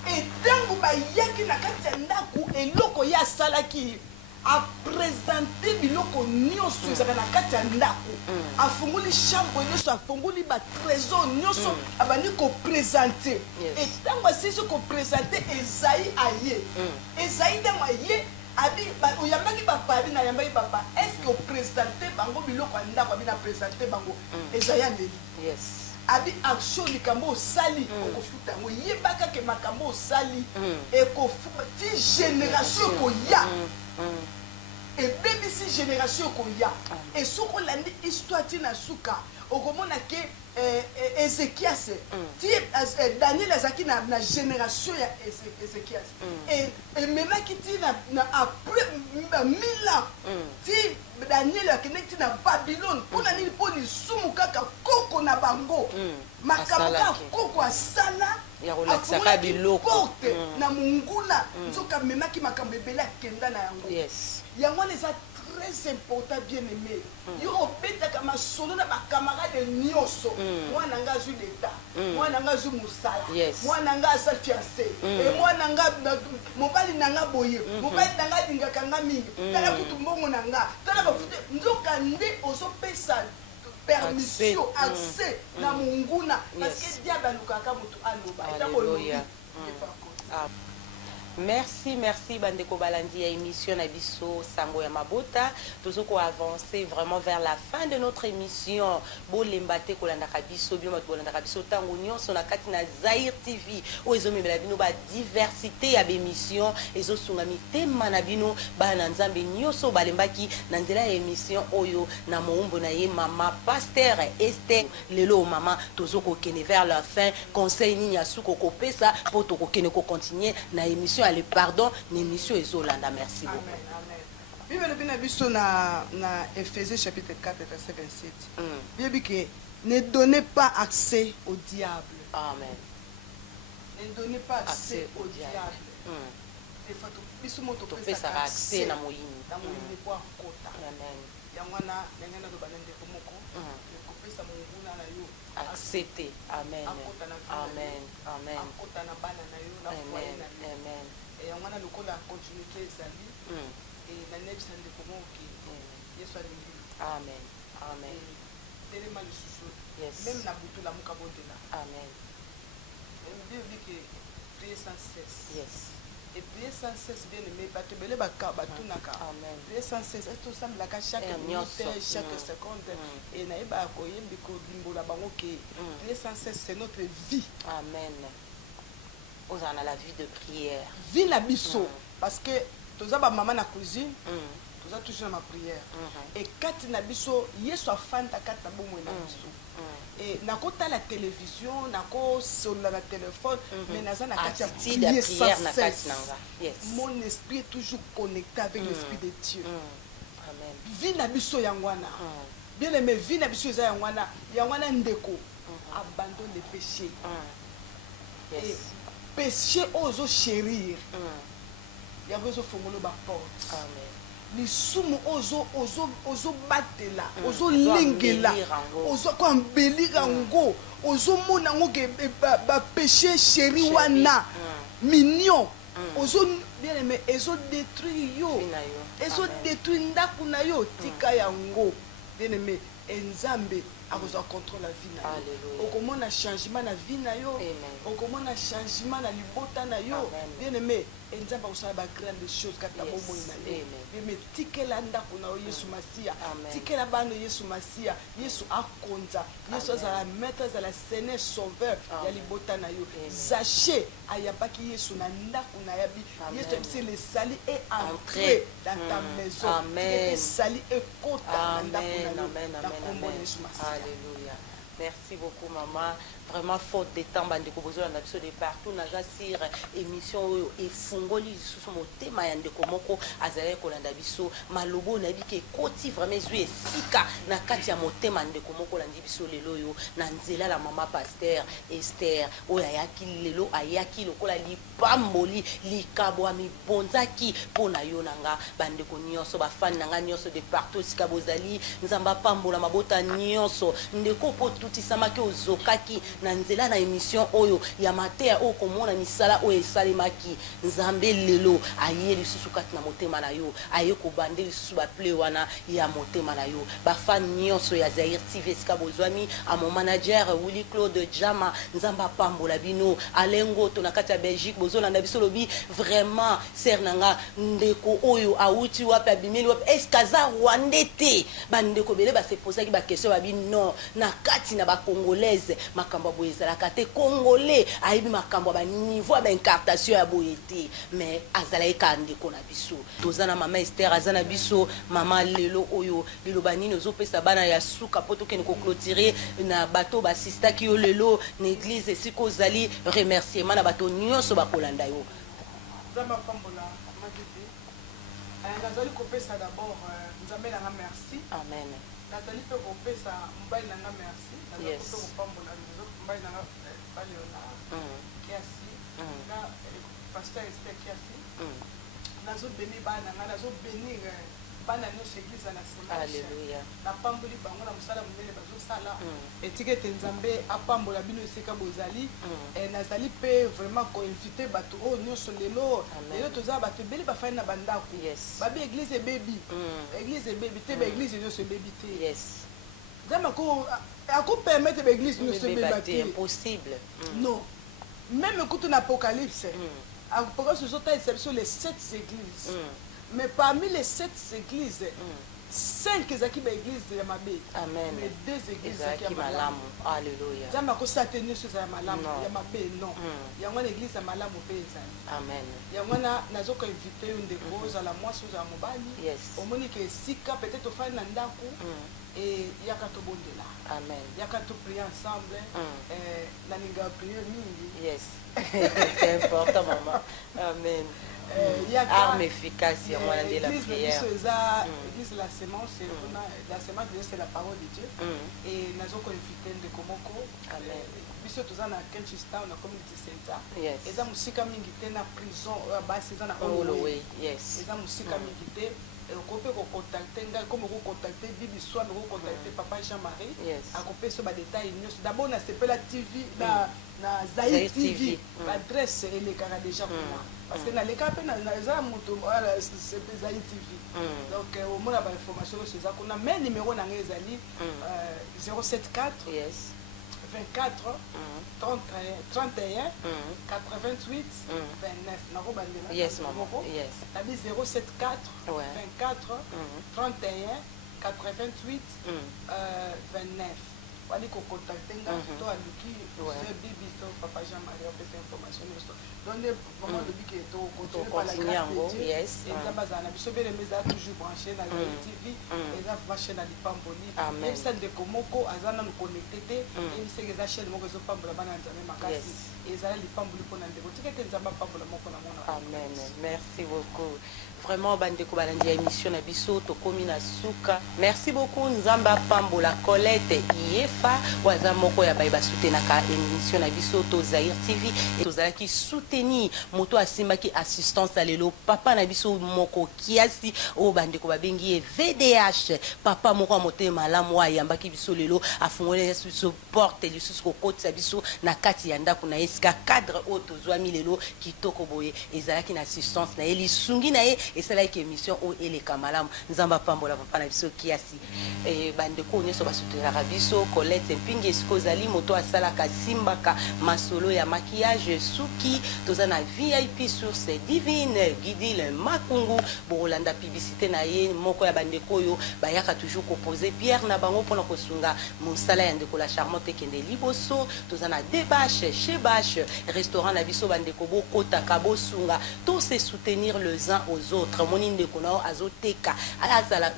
Et tango ba yaki na kati ya ndako eloko ya salaki a présenter biloko nyonso ezaka na kati ya ndako afunguli chambre nyonso afunguli ba trésor nyonso abandi ko présenter. Et tango asisi ko présenter Esaïe aye Esaïe ntango aye abi oyambaki bapari na yambaki papa est-ce que opresente bango biloko ya ndako abi na presente bango Esaïe andeli. Yes. Abi action likambo osali okofuta yango yebaka ke makambo osali ekofuta ti génération koya ebebisi génération koya et soki olandi histoire tina suka okomona ke Ézéchias Daniel azalaki na génération ya Ézéchias et memaki ti na après 1000 ans ti Daniel akendeki ti na Babylone mpona nini mpo lisumu kaka koko na bango makambo kaka koko asala akolakisaka biloko porte na monguna nzoka memaki makambo ebele akenda na yango yango wana eza très important bien aimé yo obetaka masolo na bacamarade nyonso mwana nga azwi leta mwana nga azwi mosala mwana nga aza fiancé mwana nga mobali na nga boye mobali na nga alingaka nga mingi tala kutu mbongo na nga tala bafute nzoka nde ozopesa permission accès na monguna parce que diable alukaka motu aloba etakolobi Merci bandeko balandi ya émission na biso sango ya mabota tozoko avancer vraiment vers la fin de notre émission bolemba te kolandaka biso bino bolandaka biso tango nyonso na kati na Zaïre TV o ezomemela bino ba diversité ya émission ezosunga mitema na bino bana nzambe nyonso balembaki na nzela ya émission oyo na moumbo na ye mama Pasteur Esther lelo mama tozoko kene vers la fin conseil nini asuko kopesa po to kokene ko continuer na émission le pardon l'émission ezolanda merci beaucoup. Amen. Bible bina biso na Éphésiens chapitre 4 verset 27. Bible que ne donnez pas accès au diable. Amen. Ne donnez pas accès au diable. Des fois biso moto pesa accès na moyini. Na moyini kwa kota. Amen. Yangwana ngana do balende komoko. Ko pesa munguna na yo. Accepter. Amen. Amen. Amen. Akota na bana na yo na foyer na yo. Amen. Et on a le coup la continuité ezali et la neige ça ne comment que Yesu alingi. Amen. Amen. Tellement le souci. Même na butu la mukabodela. Amen. Et Dieu dit que prier sans cesse. Et prier sans cesse bien aimé ba tebele ba tunaka. Amen. Prier sans cesse et tout ça la chaque minute chaque seconde et na ba koyembi ko limbola bango ke prier sans cesse c'est notre vie. Amen. On a la vie de prière. Vie na biso parce que toza ba maman na cuisine, toza toujours na ma prière. Et quand na biso Yesu afanta kata bomo na biso. Et nakota la télévision, nako sur la téléphone, mais naza na kata prière na kati nanga. Mon esprit est toujours connecté avec l'esprit de Dieu. Amen. Vie na biso yangwana. Bien aimé, vie na biso yangwana, yangwana ndeko. Abandonne le péché. Et péché ozo chérir ya bezo fongolo ba porte amen lisumu ozo batela ozo lingela ozo ko ambelira ngo ozo mona ngo ke ba péché chéri wana mignon ozo bien aimé ezo détruire yo ezo détruire ndaku na yo tika yango bien aimé enzambe akoza contrôle la vie na yo okomona changement na vie na yo okomona changement na libota na yo bien aimé enzambe akosala ba grande chose kata bomoi na yo mais tikela ndako na yo Yesu Masia tikela bana Yesu Masia Yesu akonza Yesu azala maître azala Seigneur sauveur ya libota na yo Zaché ayabaki Yesu na ndako na yabi Yesu abisi le sali est entré dans ta maison amen sali est kota na ndako na yo na kombo Yesu Masia. Alléluia. Merci beaucoup maman. Vraiment faute de temps bandeko bozola na biso de partout na jasir émission oyo efungoli lisusu motema ya ndeko moko azali kolanda biso malobo na bike koti vraiment zui esika na kati ya motema ndeko moko landi biso lelo yo na nzela la mama Pasteur Esther oyo ayaki lelo ayaki lokola lipamboli likabwa mibonzaki pona yo nanga bandeko nyonso bafani nanga nyonso de partout esika bozali nzamba pambola mabota nyonso ndeko po tutisamaki ozokaki na nzela na émission oyo ya matea o komona misala o esalemaki nzambe lelo aye lisusu kati na motema na yo aye ko bande lisusu ba ple wana ya motema na yo ba fan nyonso ya Zaïre TV ska bozwami a mon manager Willy Claude Jama nzamba pambola bino alengo to na kati ya Belgique bozola na biso lobi vraiment ser nanga ndeko oyo auti wapi abimeli wapi eskaza rwandete bandeko bele ba se poser ki ba question ba bi non na kati na ba congolaise makambo boye ezalaka te congolais ayebi makambo ba niveau ba incarnation ya boye te mais azala ekandeko na biso tozana mama Esther azana biso mama lelo oyo liloba nini ozopesa bana ya suka poto kene ko clôturer na bato ba sista ki yo lelo na église esiko ozali remerciement na bato nyonso bakolanda yo Zamba pambola madidi nazali kopesa d'abord nzambe nanga merci amen nazali pe kopesa mobali nanga merci nazali pe kopambola mobali nanga baleona kiasi na pasteur Esther kiasi nazo bénir bana nanga nazo bénir bana nyonso église na nsima alléluia napamboli bango na mosala monene bazosala etika ete nzambe apambola bino esika bozali nazali mpe vraiment koinvite bato oyo nyonso lelo toza bato ebele bafani na bandako babi église ebebi église ebebi te baéglise nyonso ebebi te nzambe akopermettre baéglise nyonso ebeba te impossible non même kutu na apocalypse apocalypse ozotalisa biso les 7 églises mais parmi les 7 églises 5 ezaki ba église ya mabe amen mais 2 églises ezaki malamu alléluia nzambe akosala nyonso eza ya malamu ya mabe non yango wana église ya malamu mpe ezali amen yango wana nazokoinvite yo ndeko ozala mwasi ozala mobali omoni ke esika peut-être ofali na ndako yaka tobondela amen yaka toprie ensemble nalinga priere mingi c'est important maman amen arme efficace ya mwana de la prière église la sémence la sémence c'est la parole de Dieu et nazokoinvite ndeko moko biso toza na Kinshasa na community center eza musika mingi te na prison basi eza na Holloway eza musika mingi te okope kocontacte ngai comme okocontacte bibi swami okocontacte papa Jean-Marie akopesa badetail nyonso d'abord na sepela tv na Zaïr TV l'adresse elekaka déjà kuna parce que naleka mpe naza moto Zaïr TV donc omona bainformation nyonso eza kuna mais numéro na ngai ezali 074 24 31 88 29 nakobandela nabi 074 24 31 88 29 wali kocontacte nga to aluki bibi to papa Jean-Marie opesa information nyonso donc vraiment lobi ke tocontinue par la grâce de Dieu eza bazala na biso beleme eza toujours branché na TV eza vraiment chaîne ya lipamboli yebisa ndeko moko aza nanu connecté te yebiseke eza chaîne moko ezopambola bana ya nzambe makasi ezala lipamboli mpona ndeko tika ete nzambe apambola moko na mona amen merci beaucoup vraiment bandeko balandi ya émission na biso tokomi na suka merci beaucoup nzambe apambola Colette Yefa waza moko ya baye basutenaka émission na biso to Zaïr TV tozalaki soutenir moto asimbaki assistance alelo papa na biso moko kiasi o bandeko babengi ye VDH papa moko ya motema malamu ayambaki biso lelo afungole biso porte lisusu kokotisa biso na kati ya ndako na esika cadre o tozwami lelo kitoko boye ezalaki na assistance na ye lisungi na ye esalaki émission o eleka malamu nzamba pambola papa na biso kiasi bandeko nyonso basutenaka biso Colette mpingi esiko ozali moto asalaka simbaka masolo ya maquillage suki toza na VIP source divine Guidile Makungu bokolanda publicité na ye moko ya bandeko oyo bayaka toujours koposer pierre na bango mpona kosunga mosala ya ndeko la charmante ekende liboso toza na Debache chez Bache restaurant na biso bandeko bokotaka bosunga to se soutenir les uns aux autres moni ndeko nao azoteka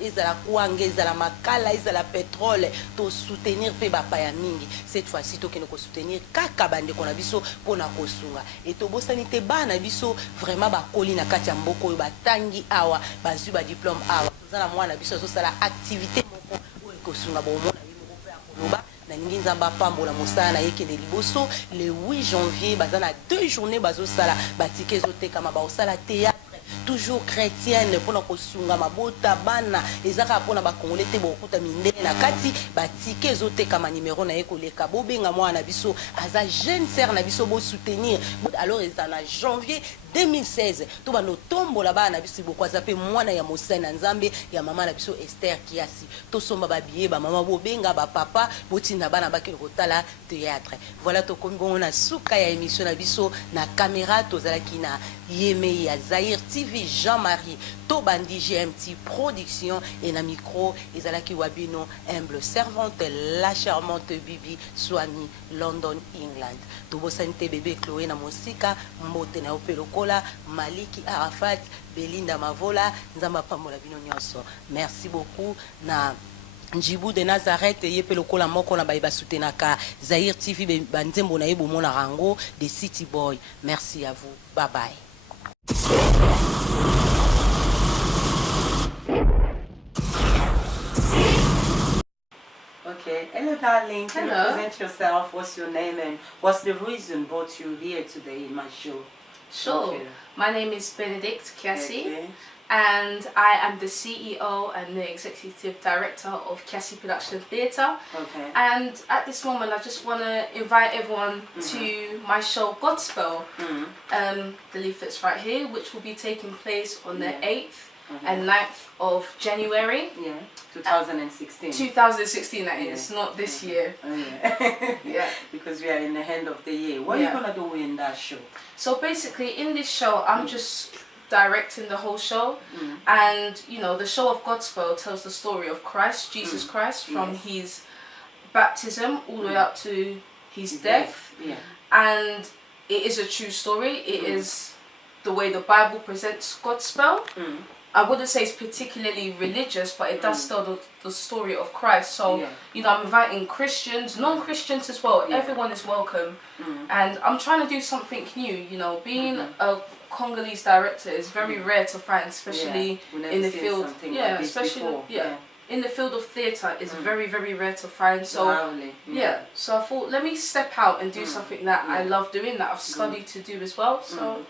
ezala kwanga ezala makala ezala pétrole to soutenir pe bapaya mingi cette fois-ci tokende ko soutenir kaka bandeko na biso mpona kosunga etobosani te bana biso vraiment bakoli na kati ya mboka oyo batangi awa bazwi badiplôme awa toza na mwana biso azosala activité moko oyo ekosunga bomona ye moko mpe akoloba nalingi nzambe apambola mosala na ye kende liboso le 8 janvier baza na 2 journées bazosala batike ezotekama baosala théâtre toujours chrétienne mpona kosunga mabota bana ezaka mpona bakongole te bokuta mindele na kati batike ezotekama nimero na ye koleka bobenga mwana na biso aza jeune sœur na biso bosoutenir alors eza na janvier 2016 to bando tombola bana na biso boko aza pe mwana ya mosali na nzambe ya mama na biso Esther kiasi tosomba babiye ba mama bobenga ba papa botinda bana bakeli kotala théâtre voilà tokomi bongo na suka ya émission na biso na caméra tozalaki na yeme ya Zaïr TV ezali Jean-Marie Tobandi GMT Production et na micro ezalaki wabino humble servante la charmante Bibi Swami London England. Tobosani te bébé Chloé na mosika mbote na opelokola Maliki Arafat Belinda Mavola nzamba pamola bino nyonso. Merci beaucoup na Njibou de Nazareth yepe lokola moko na bayiba soutenaka Zaire TV banzembo na yebo mona rango de City Boy. Merci à vous. Bye bye. Okay, hello darling, can you present yourself? What's your name and what's the reason brought you here today in my show? Sure. Okay. My name is Benedict Kiasi, Okay. and I am the CEO and the Executive Director of Kiasi Production Theatre. Okay. And at this moment, I just want to invite everyone to my show Godspell. The leaflet's right here, which will be taking place on the 8th and 9th of January. Yeah, 2016. 2016, that is, not this year. Oh, yeah. Yeah. Because we are in the end of the year. What are you gonna do in that show? So basically, in this show, I'm just directing the whole show, and you know, the show of Godspell tells the story of Christ, Jesus Christ, from his baptism all the way up to his death. Yeah. And it is a true story. It is the way the Bible presents Godspell. I wouldn't say it's particularly religious, but it does tell the story of Christ. So, you know, I'm inviting Christians, non-Christians as well. Everyone is welcome. And I'm trying to do something new, you know. Being a Congolese director is very rare to find, especially in the field. Yeah, especially in the field of theatre is very, very rare to find. So, so I thought, let me step out and do something that I love doing, that I've studied to do as well. So,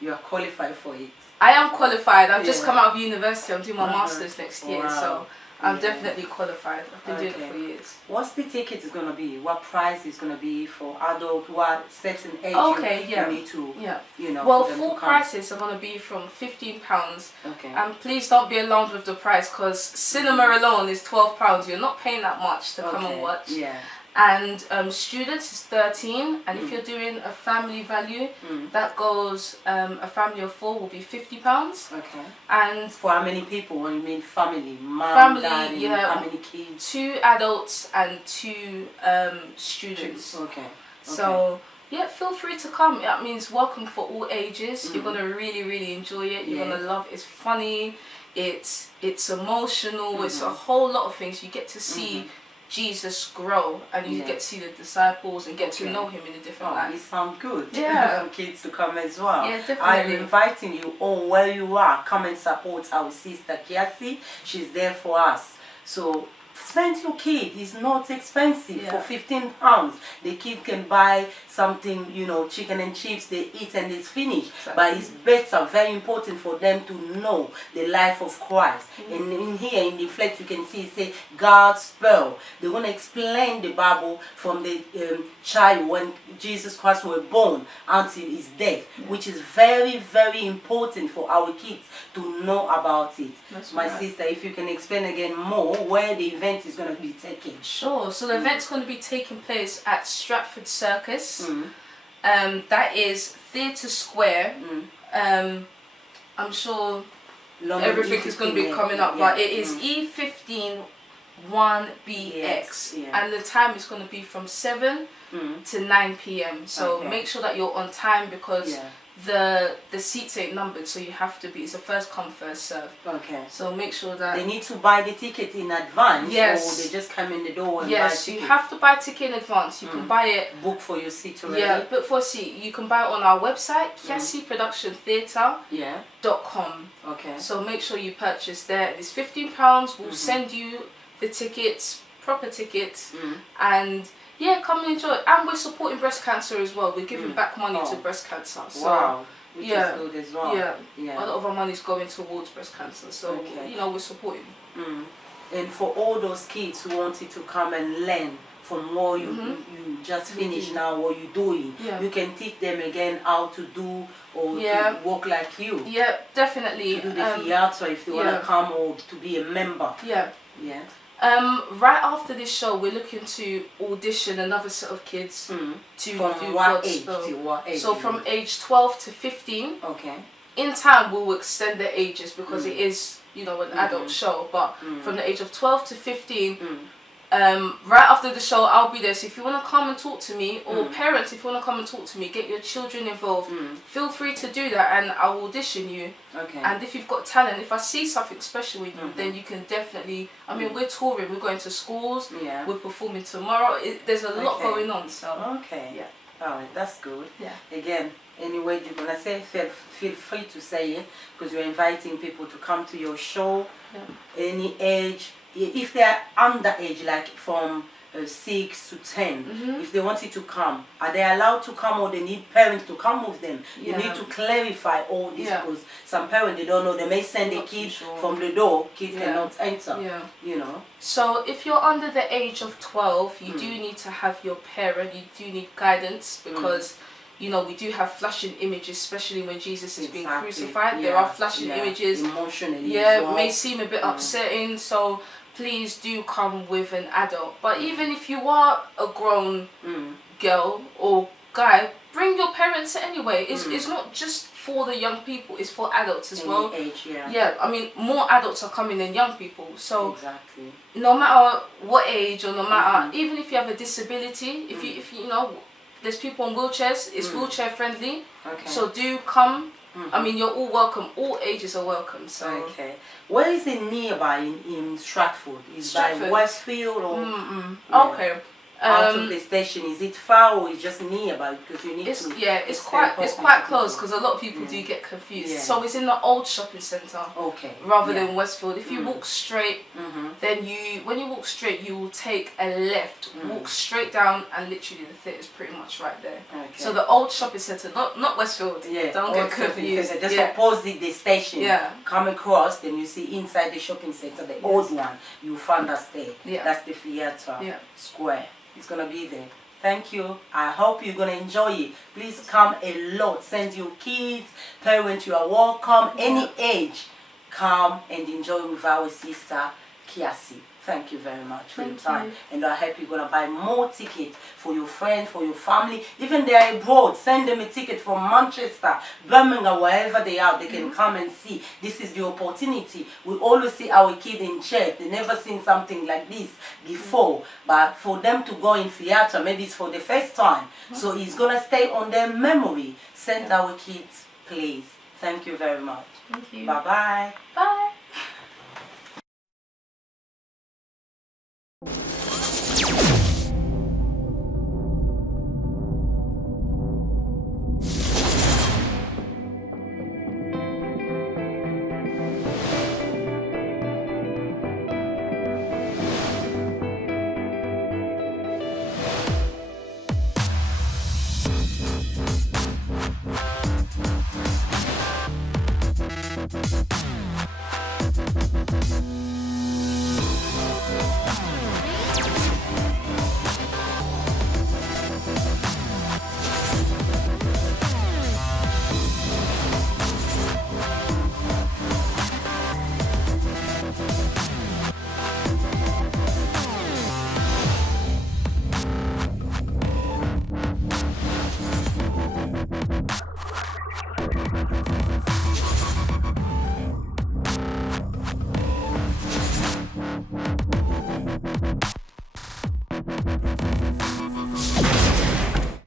you are qualified for it. I am qualified. I've just come out of university. I'm doing my master's next year, so I'm definitely qualified. I've been doing it for years. What's the ticket is gonna be? What price is gonna be for adult? What certain age you need to? You know. Well, full prices are gonna be from £15. Okay. And please don't be alarmed with the price, because cinema alone is £12. You're not paying that much to come and watch. Yeah. And students is 13, and if you're doing a family value, that goes a family of 4 will be £50. Okay. And for how many people? When you mean family, mom, dad, how many kids? 2 adults and 2 students. Okay. So yeah, feel free to come. That means welcome for all ages. You're gonna really, really enjoy it. You're gonna love it. It's funny. It's emotional. It's a whole lot of things. You get to see Jesus grow, and you get to see the disciples and get to know him in a different light. It sounds good. Yeah. For kids to come as well. Yeah, definitely. I'm inviting you all where you are. Come and support our sister Kiasi. She's there for us. So send your kid. It's not expensive. For £15, the kid can buy something, you know, chicken and chips. They eat and it's finished. But it's better, very important for them to know the life of Christ. And in here, in the flex, you can see it say God's spell. They're going to explain the Bible from the child when Jesus Christ was born until his death, which is very, very important for our kids to know about it. My sister, if you can explain again more where the event is going to be taken. Sure. So the event's going to be taking place at Stratford Circus. That is Theatre Square. I'm sure everything is going to be coming up, but it is E15 1BX, and the time is going to be from 7 to 9 p.m. So make sure that you're on time, because the seats ain't numbered, so you have to be, it's a first come first serve. Okay. So make sure that they need to buy the ticket in advance. Yes. Or they just come in the door and buy ticket. You have to buy a ticket in advance. You can buy it. Book for your seat already. Yeah, book for a seat. You can buy it on our website, kiasiproductiontheatre.com. Okay. So make sure you purchase there. It's £15. We'll send you the tickets, proper tickets, and yeah, come and enjoy it. And we're supporting breast cancer as well. We're giving back money to breast cancer. So which is good as well. Yeah, a lot of our money is going towards breast cancer. So you know, we're supporting. And for all those kids who wanted to come and learn from what you just finished now, what you're doing, you can teach them again how to do or to work like you. Yeah, definitely. To do the theatre if they want to come, or to be a member. Yeah. Yeah. Right after this show, we're looking to audition another set of kids to from do what age Godspell. to what age? So from age 12 to 15. Okay. in time we'll extend the ages because it is, you know, an adult show. But from the age of 12 to 15, right after the show, I'll be there. So if you want to come and talk to me, or parents, if you want to come and talk to me, get your children involved, feel free to do that, and I'll audition you. Okay. And if you've got talent, if I see something special in you, then you can definitely, I mean, we're touring, we're going to schools, we're performing tomorrow. There's a lot going on, so. Okay. Yeah. Alright, that's good. Yeah. Again, anyway, you're gonna say, feel free to say it, because you're inviting people to come to your show, any age. If they're underage, like from 6 to 10, if they wanted to come, are they allowed to come, or they need parents to come with them? You need to clarify all this, because some parents, they don't know. They may send a kid from the door, kid cannot enter, you know. So if you're under the age of 12, you do need to have your parent, you do need guidance, because you know, we do have flashing images, especially when Jesus is being crucified. There are flashing images. Emotionally, it may seem a bit upsetting, so please do come with an adult. But even if you are a grown girl or guy, bring your parents anyway. It's not just for the young people, it's for adults as well. Age, I mean, more adults are coming than young people. So no matter what age, or no matter, even if you have a disability, if you know, there's people on wheelchairs, it's wheelchair friendly. So do come. I mean, you're all welcome. All ages are welcome. So where is it nearby in Stratford? Is it by Westfield or? Okay. Out of the station, is it far or is just nearby? Because you need to. Yeah, it's quite close, because a lot of people do get confused. So it's in the old shopping centre. Okay. Rather than Westfield. If you walk straight, then when you walk straight, you will take a left, walk straight down, and literally the theatre is pretty much right there. So the old shopping centre, not Westfield. Don't get confused. Just opposite the station. Come across, then you see inside the shopping centre, the old one. You find us there. That's the theatre square. It's gonna be there. Thank you. I hope you're gonna enjoy it. Please come a lot. Send your kids, parents. You are welcome. Any age, come and enjoy with our sister Kiasi. Thank you very much for your time. And I hope you're gonna buy more tickets for your friends, for your family. Even they are abroad, send them a ticket from Manchester, Birmingham, wherever they are. They can come and see. This is the opportunity. We always see our kids in church. They never seen something like this before. But for them to go in theater, maybe it's for the first time. So it's gonna stay on their memory. Send our kids, please. Thank you very much. Thank you. Bye-bye. Bye.